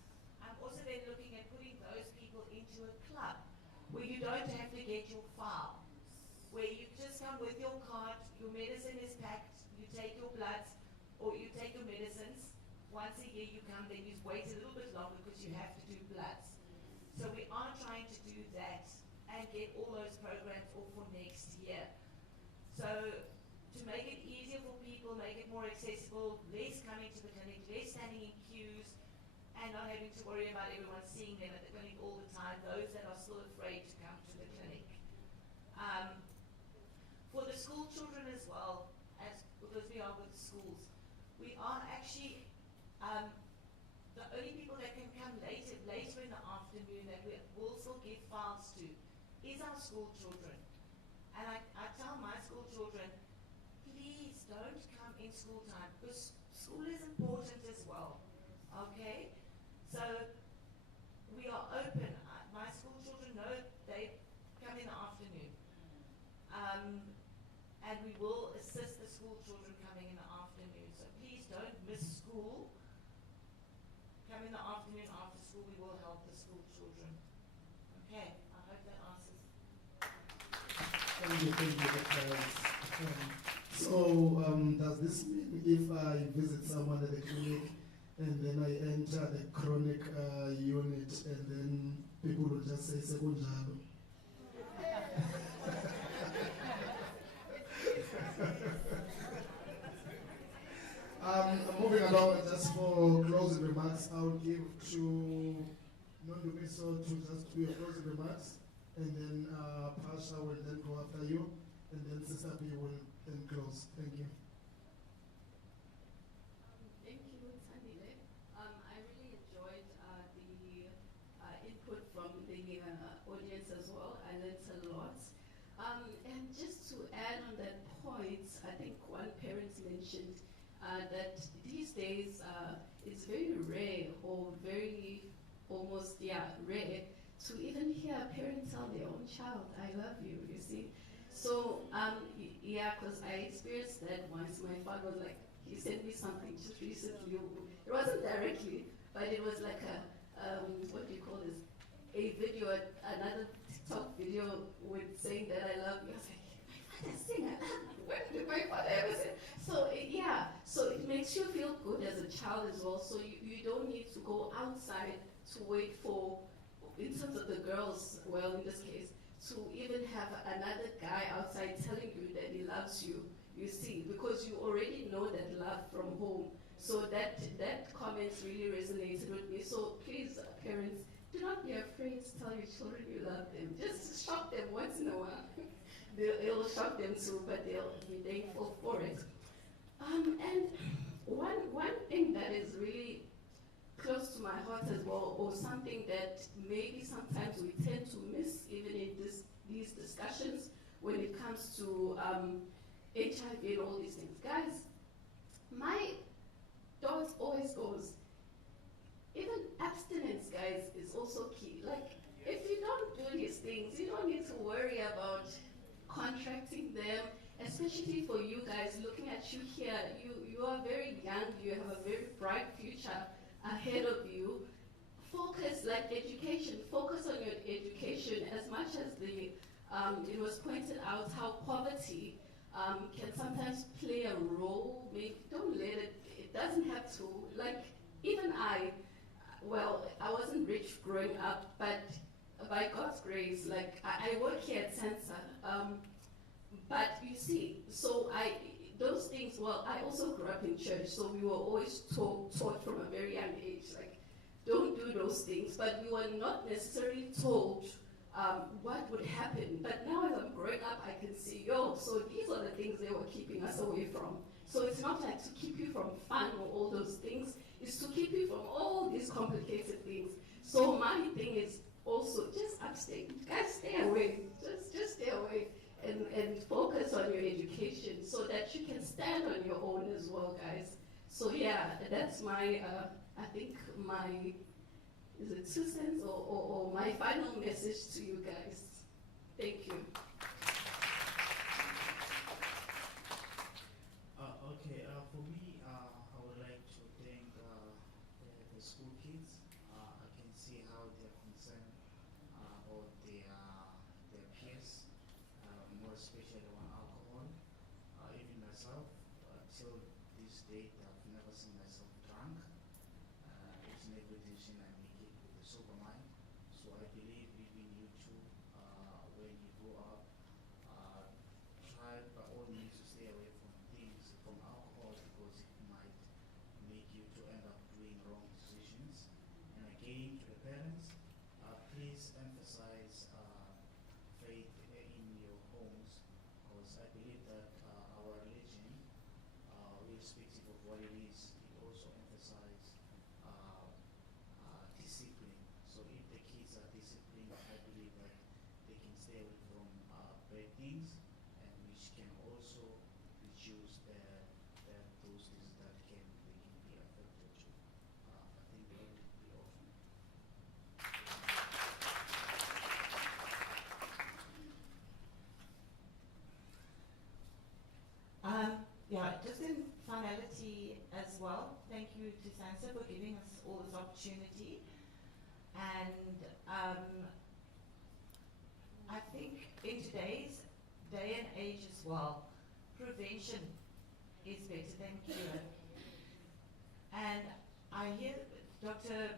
I'm also then looking at putting those people into a club where you don't have to get your file, where you just come with your card, your medicine is packed, you take your bloods, or you take your medicines. Once a year you come, then you wait a little bit longer because you have to do bloods. So we are trying to do that and get all those programs off for next year. So to make it easier for people, make it more accessible, less coming to the clinic, less standing in queues, and not having to worry about everyone seeing them at the clinic all the time, those that are still afraid to come to the clinic. For the school children as well, because we are with schools, we are actually the only people that can come later in the afternoon that we will still give files to is our school children. And I tell my school children, please don't come in school time, because school is important as well. Okay? So we are open. My school children know they come in the afternoon. And we will assist the school children coming in the afternoon. So please don't miss school. Come in the afternoon after school, we will help the school children. Okay, I hope that answers. Thank you, So does this mean if I visit someone at the clinic and then I enter the chronic unit and then people will just say sekunjalo? Moving along, just for closing remarks, I will give to Nondumiso to just do your closing remarks, and then Pasha will then go after you, and then Sister B will then close. Thank you. Thank you, Tandile. I really enjoyed the input from the audience as well. I learned a lot. And just to add on that point, I think one parent mentioned that these days it's very rare or very almost, rare to even hear a parent tell their own child, I love you, you see. So, because I experienced that once. My father was like, he sent me something just recently. It wasn't directly, but it was like what do you call this? A video, another TikTok video with saying that I love you. I was like, my father saying I love you. When did my father ever say? So so it makes you feel good as a child as well. So you don't need to go outside to wait for, in terms of the girls, well in this case, to even have another guy outside telling you that he loves you, you see, because you already know that love from home. So that comment really resonated with me. So please, parents, do not be afraid to tell your children you love them. Just shock them once in a while. It'll shock them too, but they'll be thankful for it. And one thing that is really close to my heart as well, or something that maybe sometimes we tend to miss even in these discussions when it comes to HIV and all these things. Guys, my thought always goes, even abstinence, guys, is also key. Like, if you don't do these things, you don't need to worry about contracting them, especially for you guys looking at you here. You are very young, you have a very bright future ahead of you. Focus, like education, focus on your education as much as it was pointed out how poverty can sometimes play a role. Maybe don't let it doesn't have to. Like, even I wasn't rich growing up, but by God's grace, like I work here at SANSA. But you see, so those things, I also grew up in church, so we were always taught from a very young age, like, don't do those things, but we were not necessarily told what would happen. But now as I'm growing up, I can see, so these are the things they were keeping us away from. So it's not like to keep you from fun or all those things, it's to keep you from all these complicated things. So my thing is also just abstain. Guys, stay away. Just stay away and focus on your education so that you can stand on your own as well, guys. So yeah, that's my, I think my, is it 2 cents or my final message to you guys. Thank you. Okay, for me, I would like to thank the school kids. I can see how they're concerned about their peers, more especially on alcohol. Even myself, till this date, I've never seen myself drunk. It's an evolution I make it with a sober mind. So I believe even you too, when you grow up, try by all means to stay away from alcohol, because it might make you to end up doing wrong decisions. And again, to the parents, please emphasize faith in your homes, because I believe that our religion, irrespective of what it is, it also emphasizes discipline. So if the kids are disciplined, I believe that they can stay away from bad things, and which can also reduce those things that they can be affected to. I think that would be all from me. Yeah, just in finality as well, thank you to SANSA for giving us all this opportunity. And I think in today's day and age as well, prevention is better than cure. And I hear Dr.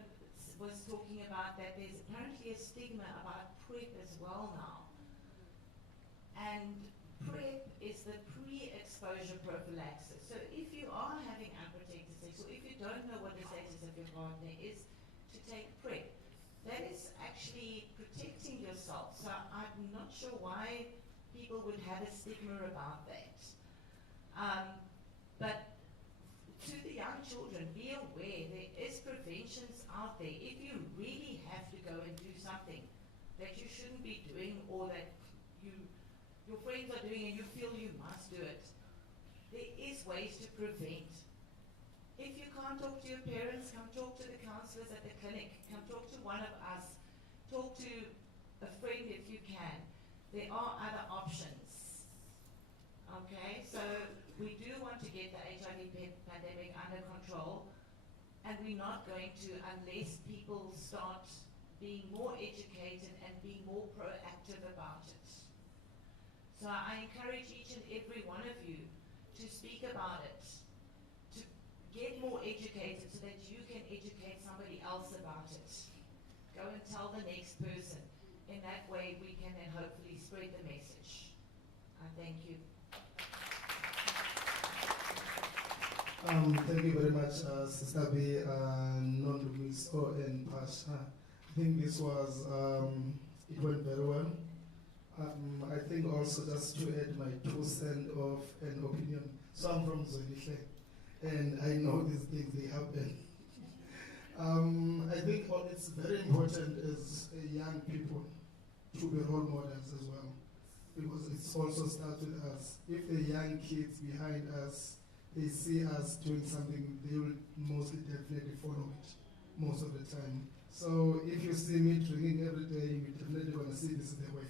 was talking about that there's apparently a stigma about PrEP as well now. And PrEP is the pre-exposure prophylaxis. So if you are having unprotected sex, or if you don't know what the status of your partner is, to take PrEP. That is actually protecting yourself. So I'm not sure why people would have a stigma about that. But to the young children, be aware there is preventions out there. If you really have to go and do something that you shouldn't be doing, or that your friends are doing and you feel you must do it, there is ways to prevent. If you can't talk to your parents, come talk to the counselors at the clinic. Come talk to one of us. Talk to a friend if you can. There are other options. Okay, so we do want to get the HIV pandemic under control, and we're not going to unless people start being more educated and being more proactive about it. So I encourage each and every one of you to speak about it, to get more educated so that you can educate somebody else about it. Go and tell the next person. In that way, we can then hopefully spread the message. Thank you. Thank you very much, Sister B, Non-Lumiso and Pasha. I think this was, it went very well. I think also just to add my 2 cents of an opinion. So I'm from Zolihle, and I know these things, they happen. I think what is very important is young people to be role models as well, because it also starts with us. If the young kids behind us, they see us doing something, they will mostly definitely follow it. most of the time. So if you see me drinking every day, you're definitely going to see this is the way.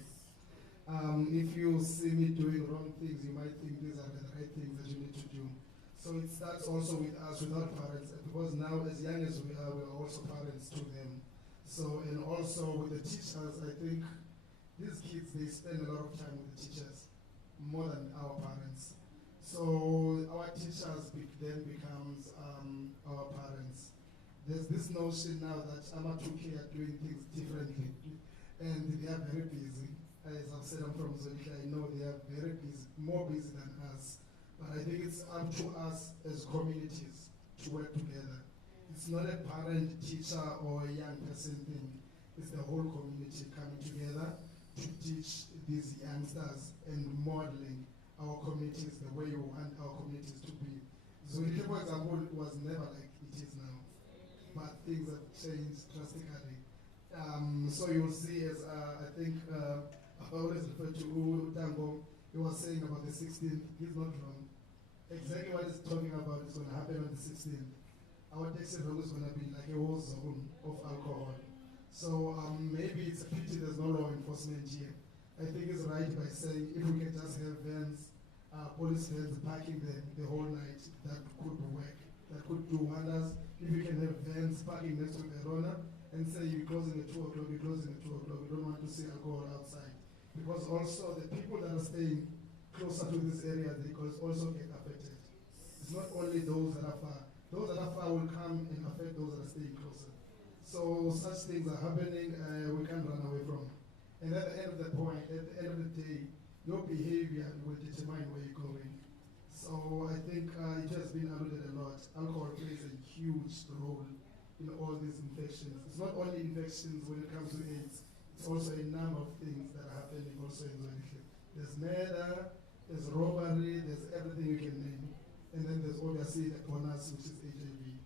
If you see me doing wrong things, you might think these are the right things that you need to do. So it starts also with us, with our parents, because now as young as we are also parents to them. So, and also with the teachers, I think these kids, they spend a lot of time with the teachers, more than our parents. So our teachers then becomes our parents. There's this notion now that Ama2K are doing things differently, and they are very busy. As I've said, I'm from Zolika, I know they are very busy, more busy than us. But I think it's up to us as communities to work together. It's not a parent, teacher, or a young person thing. It's the whole community coming together to teach these youngsters and modeling our communities the way we want our communities to be. Zolika, for example, was never like it is now. But things have changed drastically. So you'll see, as I think I always refer to Tango, he was saying about the 16th, he's not wrong. Exactly what he's talking about is going to happen on the 16th. Our taxi room is going to be like a war zone of alcohol. So maybe it's a pity there's no law enforcement here. I think it's right by saying if we can just have vans, police vans parking there the whole night, that could work. That could do wonders. If you can have vans parking next to Verona and say you're closing at 2 o'clock, you're closing at 2 o'clock, we don't want to see alcohol outside. Because also the people that are staying closer to this area, they could also get affected. It's not only those that are far. Those that are far will come and affect those that are staying closer. So such things are happening, we can't run away from. And at the end of the point, at the end of the day, your behavior will determine where you're going. So I think it has been alluded a lot. Alcohol plays a huge role in all these infections. It's not only infections when it comes to AIDS, it's also a number of things that are happening also in Zolika. There's murder, there's robbery, there's everything you can name. And then there's obviously the bonus, which is HIV.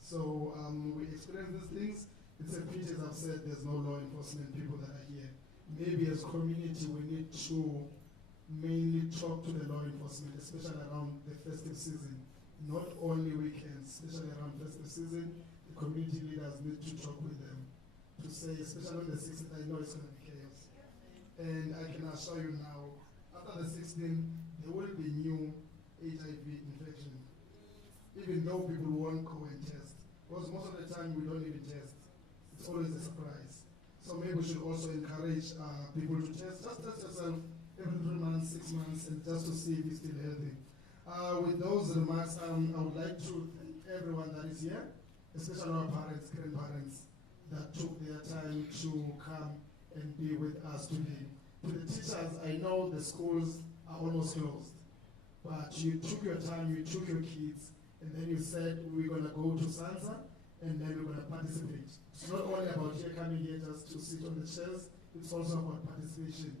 So we experience these things. It's a pity, as I've said, there's no law enforcement people that are here. Maybe as community, we need to mainly talk to the law enforcement, especially around the festive season. Not only weekends, especially around festive season, the community leaders need to talk with them to say, especially on the 16th, I know it's going to be chaos. And I can assure you now, after the 16th, there will be new HIV infection, even though people won't go and test. Because most of the time we don't even test. It's always a surprise. So maybe we should also encourage people to test. Just test yourself every 3 months, 6 months, and just to see if you're still healthy. With those remarks, I would like to thank everyone that is here, especially our parents, grandparents, that took their time to come and be with us today. To the teachers, I know the schools are almost closed. But you took your time, you took your kids, and then you said, we're going to go to SANSA, and then we're going to participate. It's not only about here coming here just to sit on the chairs, it's also about participation.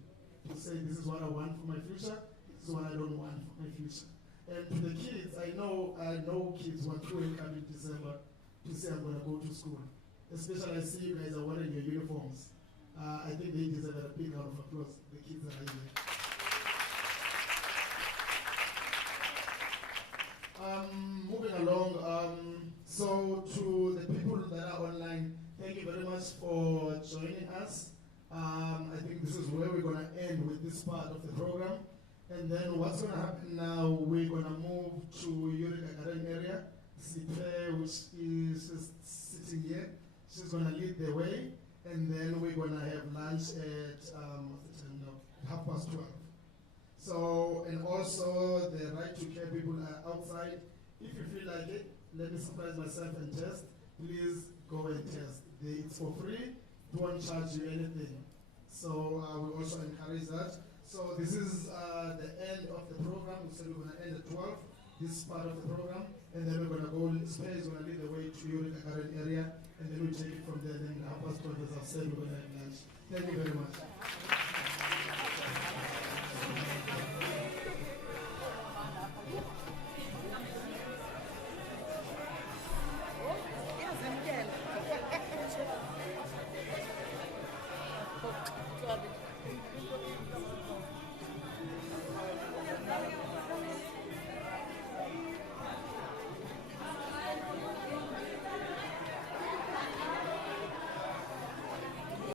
To say, this is what I want for my future, this is what I don't want for my future. And to the kids, I know kids who are truly coming in December to say, I'm going to go to school. Especially I see you guys are wearing your uniforms. I think they deserve a big round of applause, the kids that are here. Moving along, so to the people that are online, thank you very much for joining us. I think this is where we're going to end with this part of the program. And then what's going to happen now, we're going to move to Eureka Garden area. Sipe, which is just sitting here, she's going to lead the way. And then we're going to have lunch at, what's the time now? 12:30. So, and also the right to care people are outside. If you feel like it, let me surprise myself and test. Please go and test. It's for free. Don't charge you anything. So we also encourage that. So this is the end of the program. We said we're going to end at 12. This is part of the program. And then we're going to go, Space is going to lead the way to Eureka Garden area. And then we take it from there. Then 12:30, as I've said, we're going to have lunch. Thank you very much.